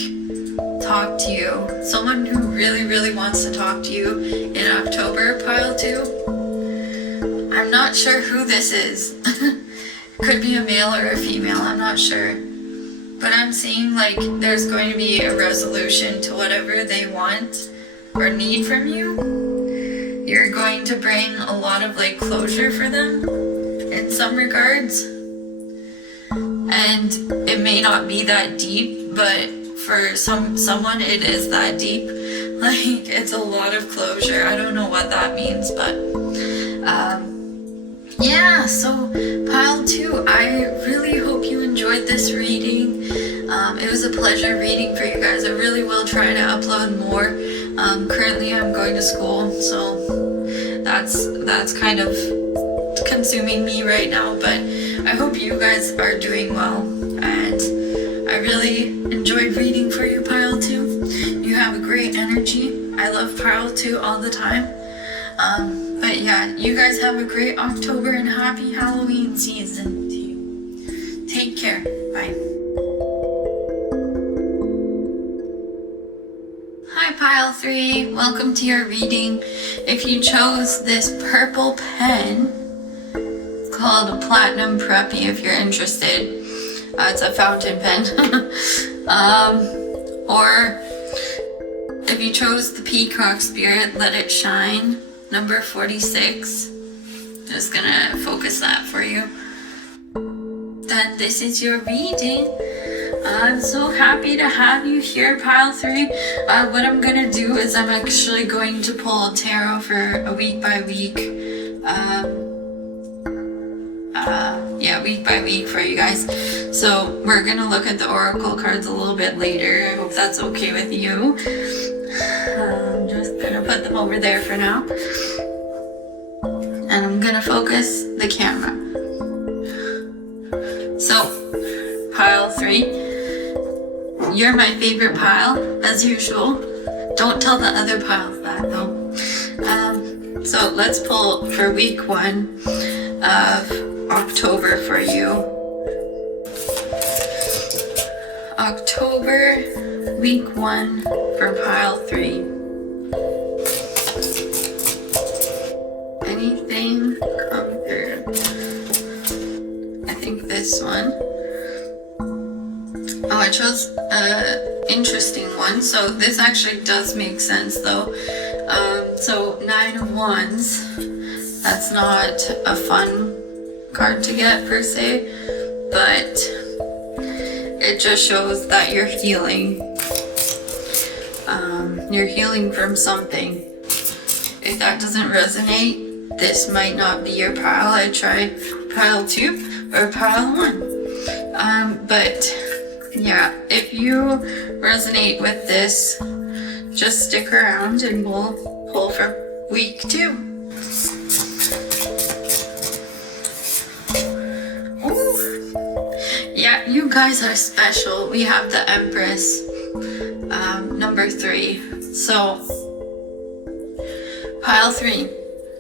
talk to you. Someone who really wants to talk to you in October, pile 2. I'm not sure who this is. Could be a male or a female, I'm not sure. But I'm seeing like there's going to be a resolution to whatever they want or need from you. You're going to bring a lot of like closure for them in some regards. And it may not be that deep, but for someone it is that deep. Like it's a lot of closure. I don't know what that means, but yeah, so pile 2, I really hope you enjoyed this reading. It was a pleasure reading for you guys. I really will try to upload more. Currently I'm going to school, so that's kind of consuming me right now, but I hope you guys are doing well, and I really enjoyed reading for you, pile 2. You have a great energy. I love pile 2 all the time. But yeah, you guys have a great October and happy Halloween season to you. Take care. Bye. Hi pile 3, welcome to your reading. If you chose this purple pen, called Platinum Preppy if you're interested. It's a fountain pen. Or if you chose the Peacock Spirit, Let It Shine, number 46. Just gonna focus that for you. Then this is your reading. I'm so happy to have you here, pile 3. What I'm gonna do is I'm actually going to pull tarot for a week by week. Week by week for you guys. So we're gonna look at the oracle cards a little bit later. I hope that's okay with you. I'm just gonna put them over there for now. And I'm gonna focus the camera. So, pile 3. You're my favorite pile, as usual. Don't tell the other piles that though. So let's pull for week 1 of October for you. October, week 1 for pile 3. Anything come through? I think this one. Oh, I chose an interesting one. So this actually does make sense though. So 9 of Wands. That's not a fun card to get per se, but it just shows that you're healing. You're healing from something. If that doesn't resonate, this might not be your pile. I try pile 2 or pile 1. But yeah, if you resonate with this, just stick around and we'll pull for week 2. Yeah, you guys are special. We have the Empress, number 3. So, pile 3.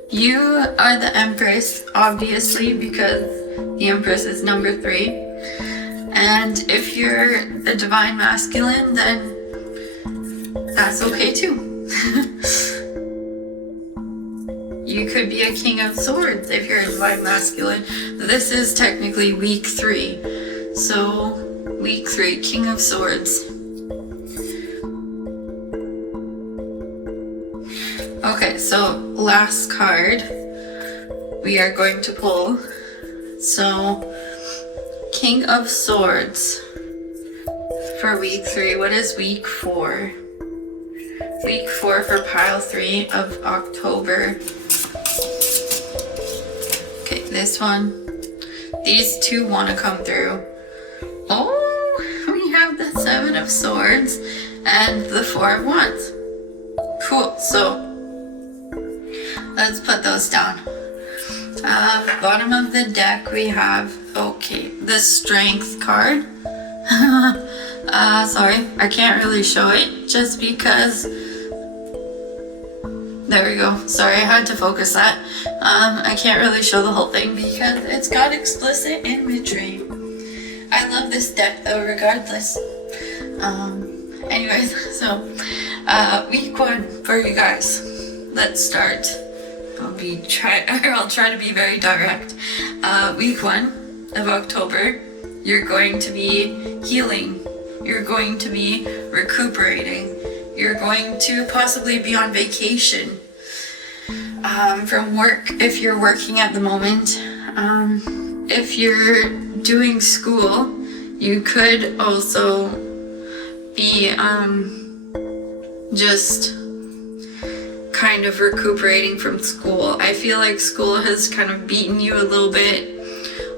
You are the Empress, obviously, because the Empress is number 3. And if you're the Divine Masculine, then that's okay too. You could be a King of Swords if you're a Divine Masculine. This is technically week 3. So, week 3, King of Swords. Okay, so last card we are going to pull. So, King of Swords for week 3. What is week 4? Week 4 for pile 3 of October. Okay, this one. These 2 want to come through. Oh, we have the 7 of Swords and the 4 of Wands. Cool, so let's put those down. Bottom of the deck we have, okay, the Strength card. Sorry, I can't really show it just because, there we go. Sorry, I had to focus that. I can't really show the whole thing because it's got explicit imagery. I love this deck though, regardless. Anyways, so week 1 for you guys. Let's start. I'll try to be very direct. Week 1 of October, you're going to be healing. You're going to be recuperating. You're going to possibly be on vacation from work if you're working at the moment. If you're doing school, you could also be just kind of recuperating from school. I feel like school has kind of beaten you a little bit,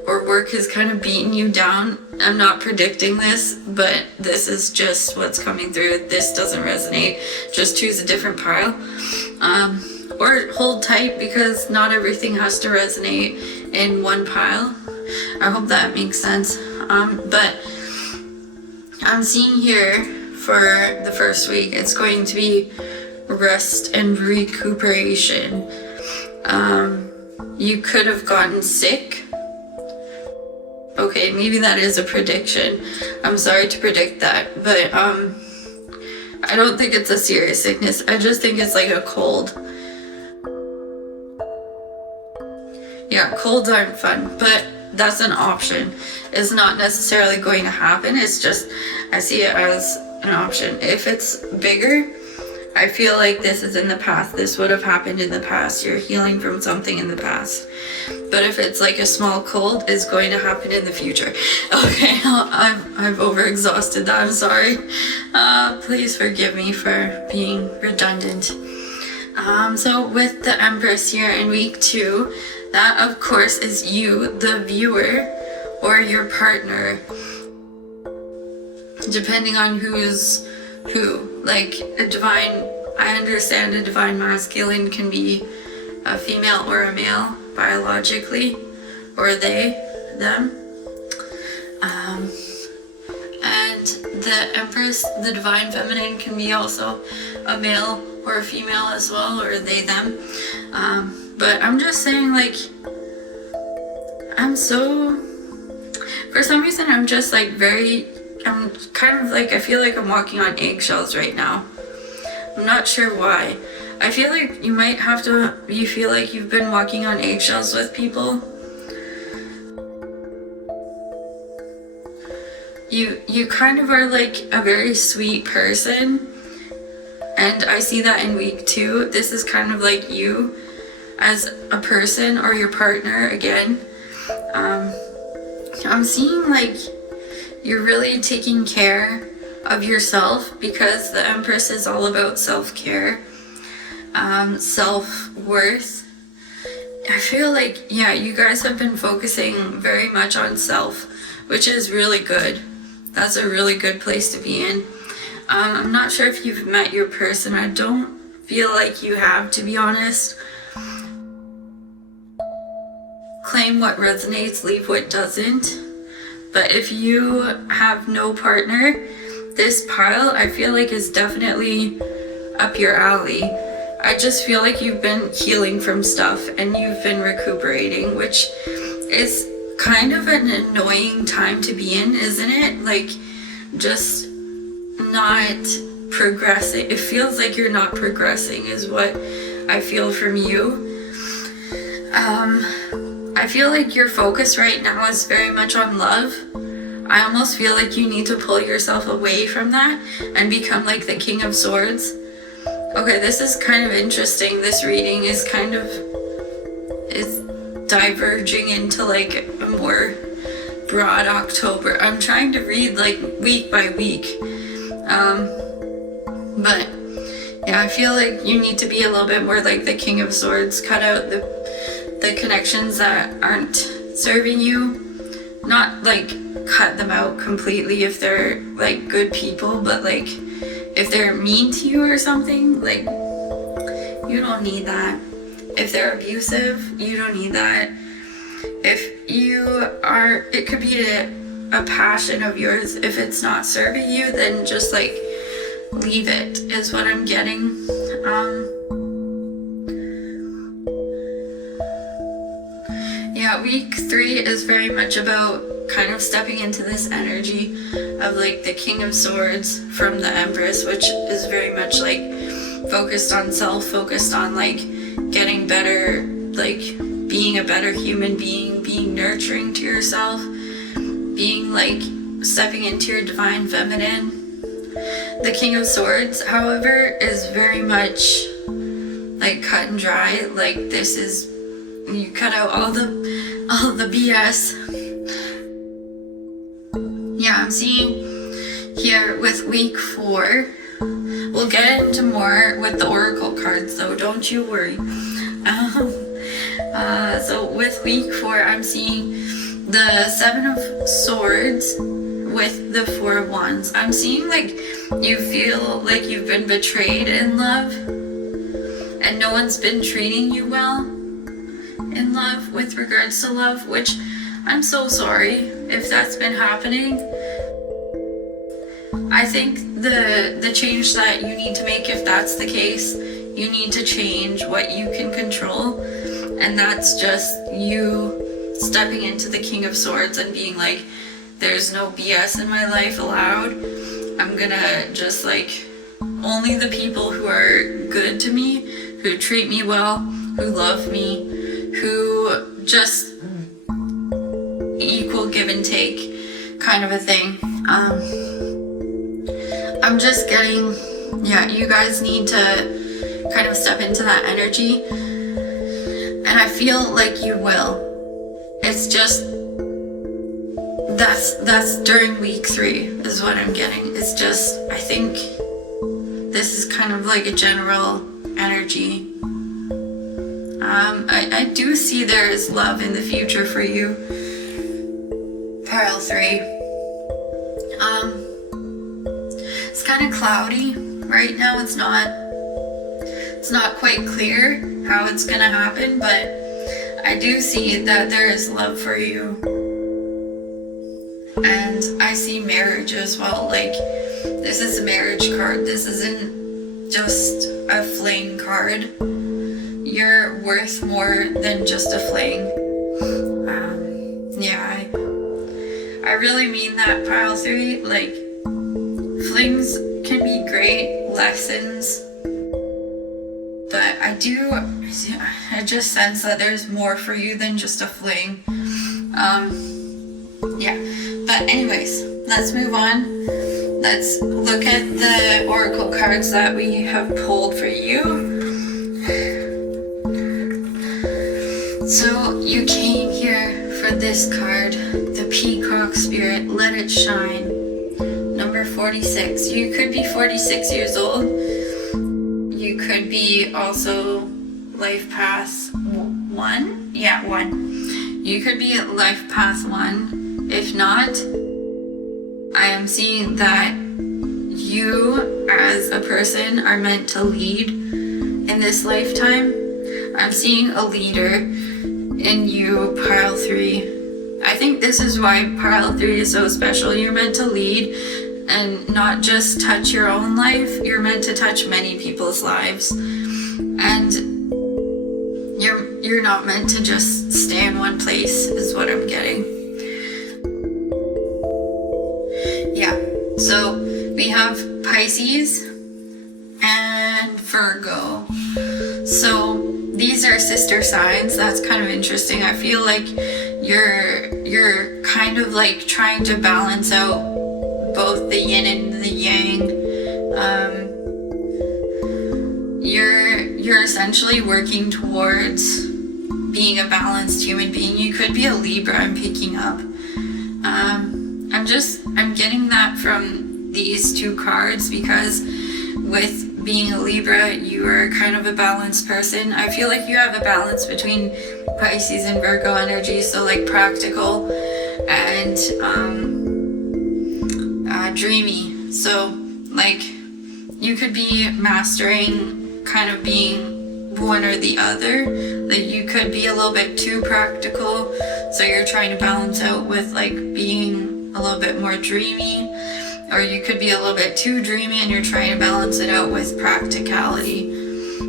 or work has kind of beaten you down. I'm not predicting this, but this is just what's coming through. This doesn't resonate. Just choose a different pile. Or hold tight because not everything has to resonate in one pile. I hope that makes sense. But I'm seeing here for the first week, it's going to be rest and recuperation. You could have gotten sick. Okay, maybe that is a prediction. I'm sorry to predict that, but I don't think it's a serious sickness. I just think it's like a cold. Yeah, colds aren't fun, but that's an option. It's not necessarily going to happen. It's just, I see it as an option. If it's bigger, I feel like this is in the past. This would have happened in the past. You're healing from something in the past. But if it's like a small cold, it's going to happen in the future. Okay, I've overexhausted that. I'm sorry. Please forgive me for being redundant. So with the Empress here in week 2, that of course is you, the viewer, or your partner, depending on who's who. Like a divine, I understand a divine masculine can be a female or a male biologically, or they, them. And the Empress, the divine feminine, can be also a male or a female as well, or they, them. But I'm just saying, like, for some reason, I'm just like I'm kind of like, I feel like I'm walking on eggshells right now. I'm not sure why. I feel like you feel like you've been walking on eggshells with people. You kind of are like a very sweet person. And I see that in week 2. This is kind of like you as a person or your partner again. I'm seeing like you're really taking care of yourself, because the Empress is all about self-care, self-worth. I feel like, yeah, you guys have been focusing very much on self, which is really good. That's a really good place to be in. I'm not sure if you've met your person. I don't feel like you have, to be honest. Claim what resonates, leave what doesn't. But if you have no partner, this pile, I feel like, is definitely up your alley. I just feel like you've been healing from stuff and you've been recuperating, which is kind of an annoying time to be in, isn't it? Like, just not progressing. It feels like you're not progressing is what I feel from you. I feel like your focus right now is very much on love. I almost feel like you need to pull yourself away from that and become like the King of Swords. Okay, this is kind of interesting. This reading is diverging into like a more broad October. I'm trying to read like week by week. But yeah, I feel like you need to be a little bit more like the King of Swords. Cut out the connections that aren't serving you. Not like cut them out completely if they're like good people, but like if they're mean to you or something, like you don't need that. If they're abusive, you don't need that. If you are, it could be a passion of yours. If it's not serving you, then just like leave it, is what I'm getting. Yeah, week 3 is very much about kind of stepping into this energy of like the King of Swords from the Empress, which is very much like focused on self, focused on like getting better, like being a better human being, being nurturing to yourself, being like stepping into your divine feminine. The King of Swords, however, is very much like cut and dry. Like this is, you cut out all the BS. Yeah, I'm seeing here with week 4. We'll get into more with the Oracle cards though, don't you worry. So with week 4, I'm seeing the 7 of Swords with the 4 of Wands. I'm seeing like you feel like you've been betrayed in love and no one's been treating you well in love with regards to love, which I'm so sorry if that's been happening. I think the change that you need to make, if that's the case, you need to change what you can control, and that's just you stepping into the King of Swords and being like, there's no BS in my life allowed. I'm gonna just like, only the people who are good to me, who treat me well, who love me, who just equal give and take kind of a thing. I'm just getting, you guys need to kind of step into that energy, and I feel like you will. It's just that's during week 3 is what I'm getting. It's just, I think this is kind of like a general energy. I do see there is love in the future for you, Pile 3. It's kind of cloudy right now. It's not quite clear how it's gonna happen, but I do see that there is love for you. And I see marriage as well. Like, this is a marriage card. This isn't just a fling card. You're worth more than just a fling. I really mean that, Pile 3. Like, flings can be great lessons, but I just sense that there's more for you than just a fling. But anyways, let's move on. Let's look at the oracle cards that we have pulled for you. So you came here for this card, the Peacock Spirit, Let It Shine. Number 46. You could be 46 years old. You could be also life path 1. Yeah, 1. You could be at life path 1. If not, I am seeing that you as a person are meant to lead in this lifetime. I'm seeing a leader in you, Pile 3. I think this is why Pile 3 is so special. You're meant to lead and not just touch your own life. You're meant to touch many people's lives. And you're not meant to just stay in one place, is what I'm getting. So we have Pisces and Virgo. So these are sister signs. That's kind of interesting. I feel like you're kind of like trying to balance out both the yin and the yang. You're essentially working towards being a balanced human being. You could be a Libra, I'm picking up. I'm getting that from these 2 cards, because with being a Libra, you are kind of a balanced person. I feel like you have a balance between Pisces and Virgo energy, so like practical and dreamy. So like you could be mastering kind of being one or the other. Like you could be a little bit too practical, so you're trying to balance out with like being a little bit more dreamy, or you could be a little bit too dreamy and you're trying to balance it out with practicality.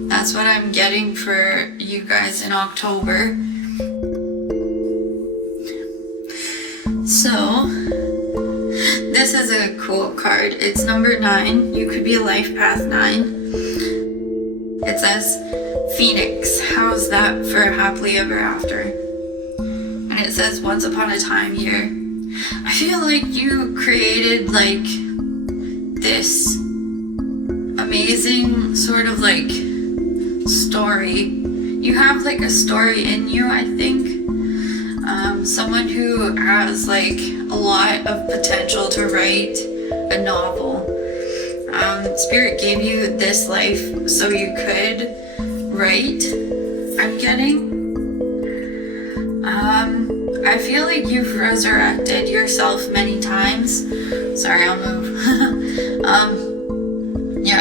That's what I'm getting for you guys in October. So this is a cool card. It's number 9. You could be a life path 9. It says Phoenix. How's that for happily ever after? And it says once upon a time here. I feel like you created like this amazing sort of like story. You have like a story in you, I think. Someone who has like a lot of potential to write a novel. Spirit gave you this life so you could write, I'm getting. I feel like you've resurrected yourself many times. Sorry, I'll move.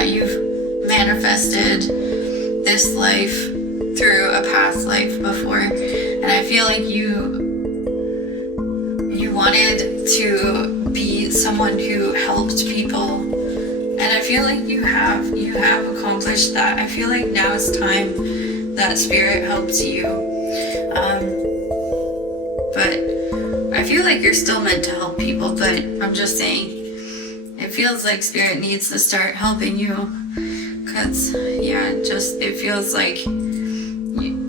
You've manifested this life through a past life before. And I feel like you wanted to be someone who helped people. And I feel like you have accomplished that. I feel like now it's time that Spirit helps you. But I feel like you're still meant to help people, but I'm just saying, it feels like Spirit needs to start helping you. Cause it feels like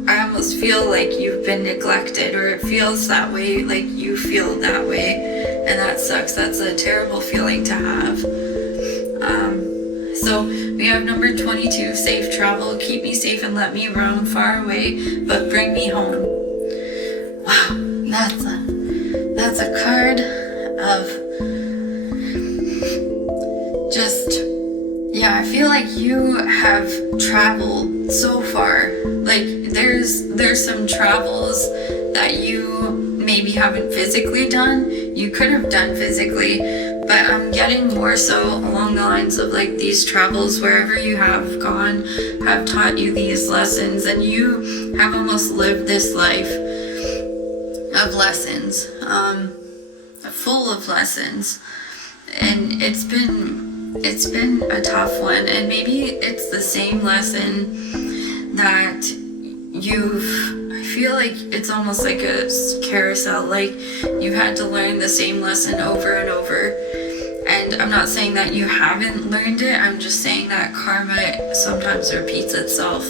I almost feel like you've been neglected, or it feels that way, like you feel that way, and that sucks. That's a terrible feeling to have. So we have number 22, safe travel. Keep me safe and let me roam far away, but bring me home. Wow, that's a card of just, yeah, I feel like you have traveled so far. Like there's some travels that you maybe haven't physically done. You could have done physically, but I'm getting more so along the lines of like these travels, wherever you have gone, have taught you these lessons, and you have almost lived this life of lessons, full of lessons. And it's been a tough one, and maybe it's the same lesson that I feel like it's almost like a carousel, like you've had to learn the same lesson over and over. And I'm not saying that you haven't learned it, I'm just saying that karma sometimes repeats itself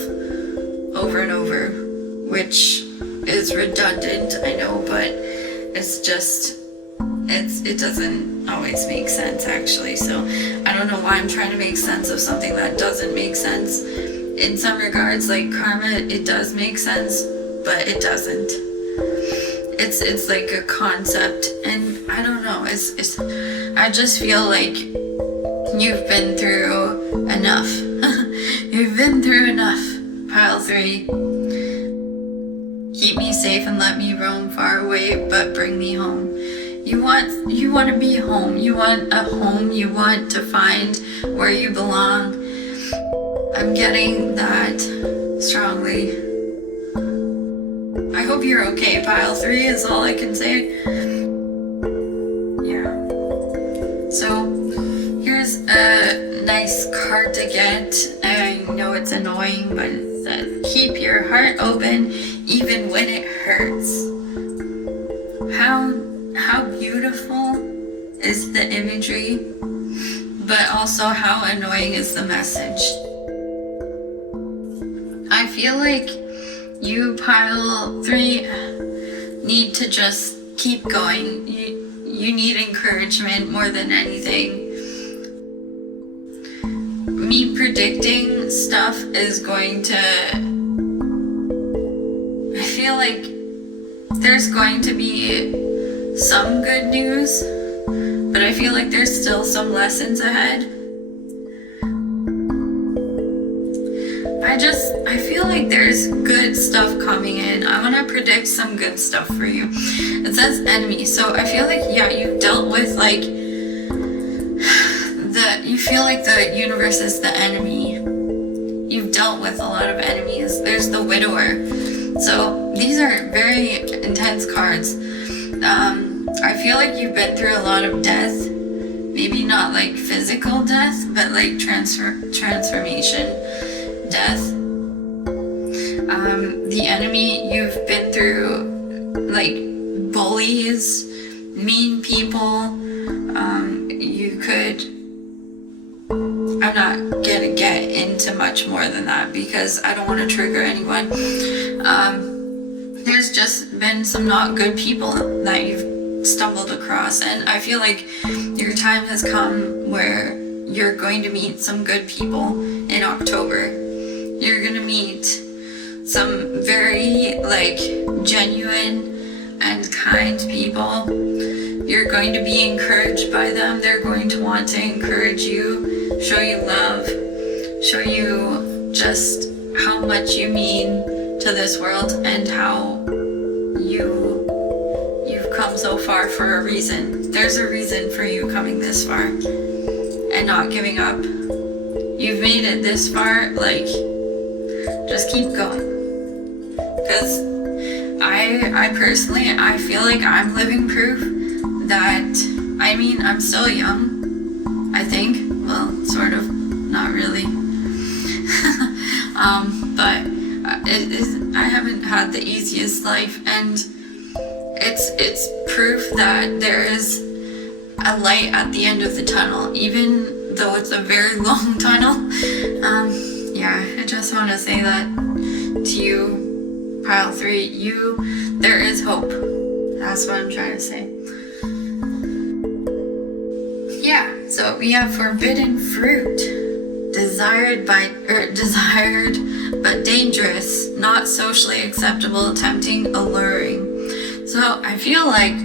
over and over, which is redundant, I know, but it's just, it doesn't always make sense actually. So I don't know why I'm trying to make sense of something that doesn't make sense. In some regards, like karma, it does make sense, but it doesn't. It's like a concept, and I don't know, I just feel like you've been through enough. You've been through enough, pile 3. Keep me safe and let me roam far away, but bring me home. You want to be home. You want a home. You want to find where you belong. I'm getting that strongly. I hope you're okay, pile 3 is all I can say. Yeah. So here's a nice card to get. I know it's annoying, but it says, keep your heart open even when it hurts. How beautiful is the imagery, but also how annoying is the message. I feel like you, pile 3, need to just keep going. You need encouragement more than anything. Me predicting stuff is going to, I feel like there's going to be some good news, but I feel like there's still some lessons ahead. I feel like there's good stuff coming in. I want to predict some good stuff for you. It says enemy, so I feel like, yeah, you've dealt with like you feel like the universe is the enemy. You've dealt with a lot of enemies. There's the widower. So these are very intense cards. I feel like you've been through a lot of death. Maybe not like physical death, but like transformation death. The enemy, you've been through like bullies, mean people. I'm not gonna get into much more than that because I don't want to trigger anyone. There's just been some not good people that you've stumbled across, and I feel like your time has come where you're going to meet some good people in October. You're gonna meet some very like genuine and kind people. You're going to be encouraged by them. They're going to want to encourage you, show you love, show you just how much you mean to this world and how you've come so far for a reason. There's a reason for you coming this far and not giving up. You've made it this far, like, just keep going. Because I personally, I feel like I'm living proof that, I mean, I'm still young, I think. Well, sort of, not really. But I haven't had the easiest life, and it's proof that there is a light at the end of the tunnel, even though it's a very long tunnel. Yeah, I just want to say that to you. Pile 3, there is hope. That's what I'm trying to say. Yeah, so we have forbidden fruit. Desired but dangerous, not socially acceptable, tempting, alluring. So I feel like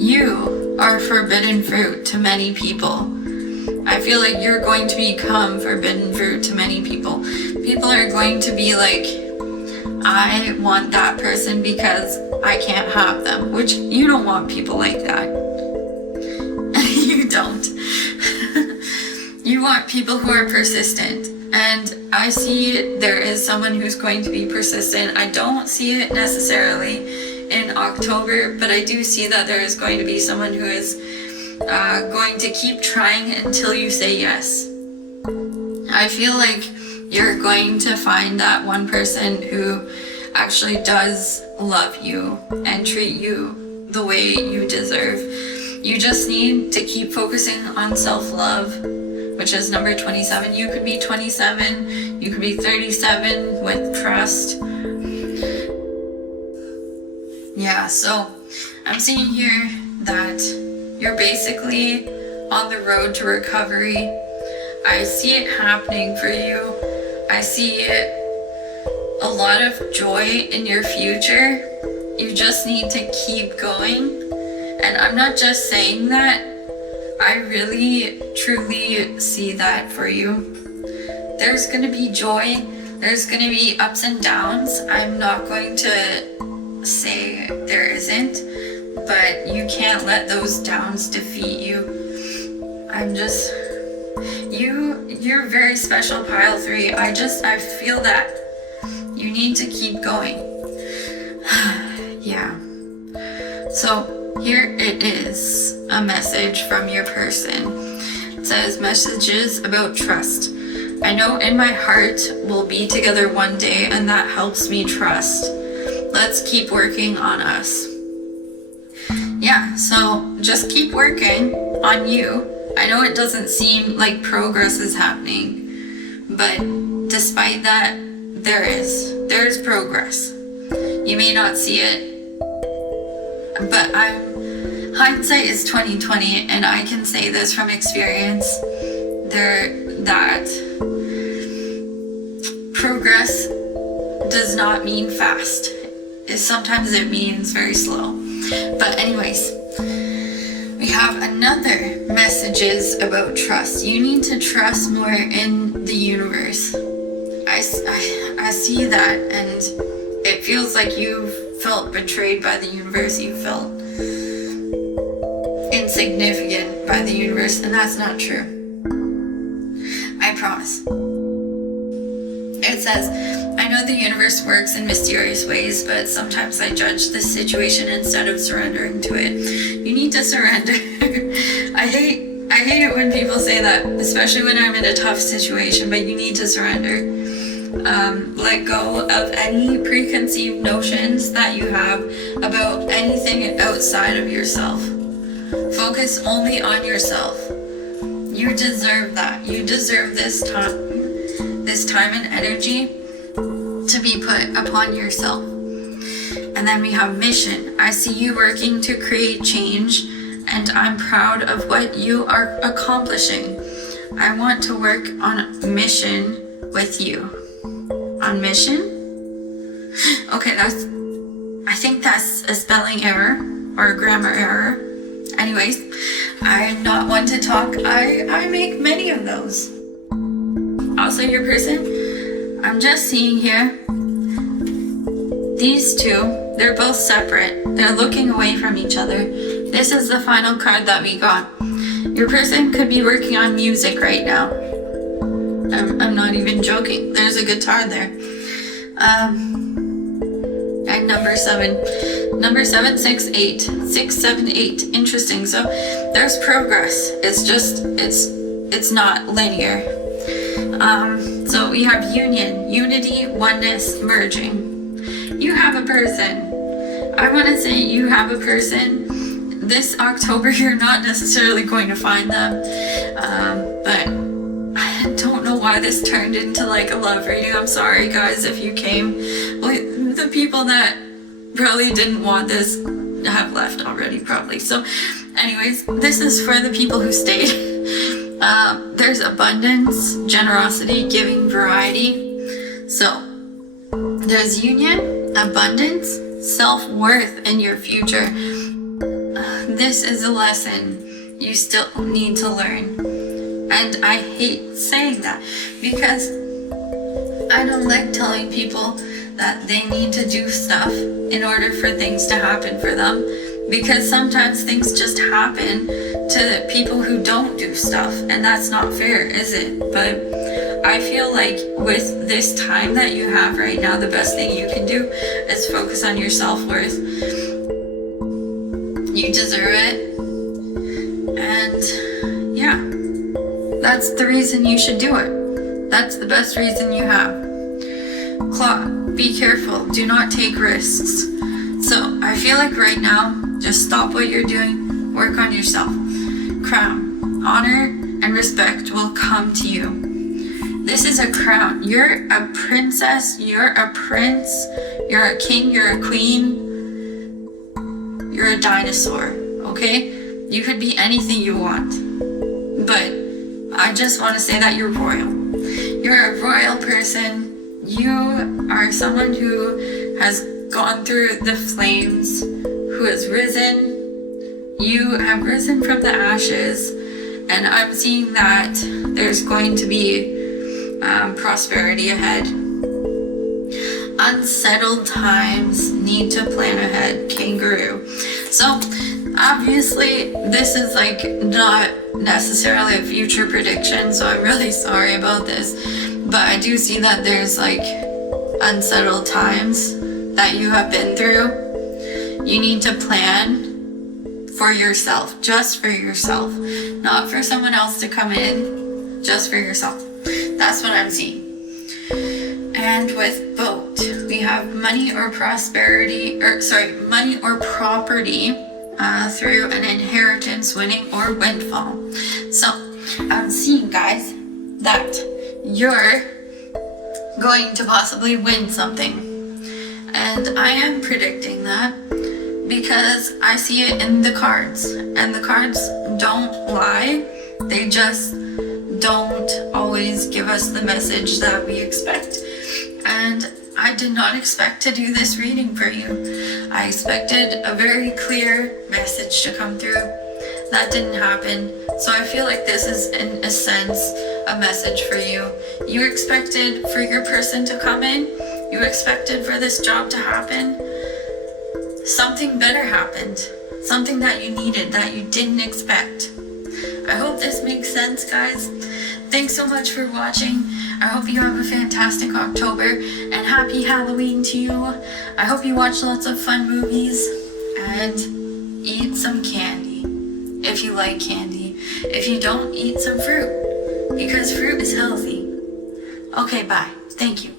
you are forbidden fruit to many people. I feel like you're going to become forbidden fruit to many people. People are going to be like, I want that person because I can't have them, which you don't want people like that. You don't. You want people who are persistent. And I see there is someone who's going to be persistent. I don't see it necessarily in October, but I do see that there is going to be someone who is going to keep trying until you say yes. I feel like you're going to find that one person who actually does love you and treat you the way you deserve. You just need to keep focusing on self-love, which is number 27. You could be 27, you could be 37 with trust. Yeah, so I'm seeing here that you're basically on the road to recovery. I see it happening for you. I see a lot of joy in your future. You just need to keep going. And I'm not just saying that. I really, truly see that for you. There's going to be joy. There's going to be ups and downs. I'm not going to say there isn't, but you can't let those downs defeat you. You're very special, Pile 3. I feel that you need to keep going. Yeah. So here it is, a message from your person. It says, messages about trust. I know in my heart we'll be together one day, and that helps me trust. Let's keep working on us. Yeah, so just keep working on you. I know it doesn't seem like progress is happening, but despite that, there's progress. You may not see it, but hindsight is 20/20, and I can say this from experience. That progress does not mean fast. Sometimes it means very slow. But anyways, we have another messages about trust. You need to trust more in the universe. I see that, and it feels like you've felt betrayed by the universe. You felt insignificant by the universe, and that's not true. I promise. It says, I know the universe works in mysterious ways, but sometimes I judge the situation instead of surrendering to it. You need to surrender. I hate it when people say that, especially when I'm in a tough situation, but you need to surrender. Let go of any preconceived notions that you have about anything outside of yourself. Focus only on yourself. You deserve that. You deserve this time and energy to be put upon yourself. And then we have mission. I see you working to create change, and I'm proud of what you are accomplishing. I want to work on mission with you. On mission? Okay, I think that's a spelling error or a grammar error. Anyways, I'm not one to talk. I make many of those. Also, your person, I'm just seeing here, these two, they're both separate. They're looking away from each other. This is the final card that we got. Your person could be working on music right now. I'm not even joking. There's a guitar there. And number 7. Number 7, 6, 8. 6, 7, 8. Interesting. So there's progress. It's just, it's not linear. So we have union, unity, oneness, merging. You have a person. I want to say you have a person. This October, you're not necessarily going to find them. But I don't know why this turned into like a love reading. I'm sorry guys if you came. Well, the the people that probably didn't want this have left already, probably. So anyways, this is for the people who stayed. There's abundance, generosity, giving, variety. So there's union, abundance, self-worth in your future. This is a lesson you still need to learn. And I hate saying that because I don't like telling people that they need to do stuff in order for things to happen for them, because sometimes things just happen to people who don't do stuff, and that's not fair, is it? But I feel like with this time that you have right now, the best thing you can do is focus on your self-worth. You deserve it, and yeah, that's the reason you should do it. That's the best reason you have. Claw, be careful, do not take risks. So I feel like right now, just stop what you're doing, work on yourself. Crown, honor and respect will come to you. This is a crown. You're a princess, you're a prince, you're a king, you're a queen, you're a dinosaur, okay? You could be anything you want, but I just want to say that you're royal. You're a royal person. You are someone who has gone through the flames, who has risen. You have risen from the ashes, and I'm seeing that there's going to be prosperity ahead. Unsettled times, need to plan ahead, kangaroo. So obviously this is like not necessarily a future prediction, so I'm really sorry about this, but I do see that there's like unsettled times that you have been through. You need to plan for yourself, just for yourself, not for someone else to come in, just for yourself. That's what I'm seeing. And with boat, we have money or prosperity, money or property through an inheritance, winning, or windfall. So I'm seeing, guys, that you're going to possibly win something. And I am predicting that because I see it in the cards. And the cards don't lie. They just don't always give us the message that we expect. And I did not expect to do this reading for you. I expected a very clear message to come through. That didn't happen. So I feel like this is, in a sense, a message for you. You expected for your person to come in. You expected for this job to happen. Something better happened. Something that you needed, that you didn't expect. I hope this makes sense, guys. Thanks so much for watching. I hope you have a fantastic October, and happy Halloween to you. I hope you watch lots of fun movies and eat some candy if you like candy. If you don't, eat some fruit because fruit is healthy. Okay, bye. Thank you.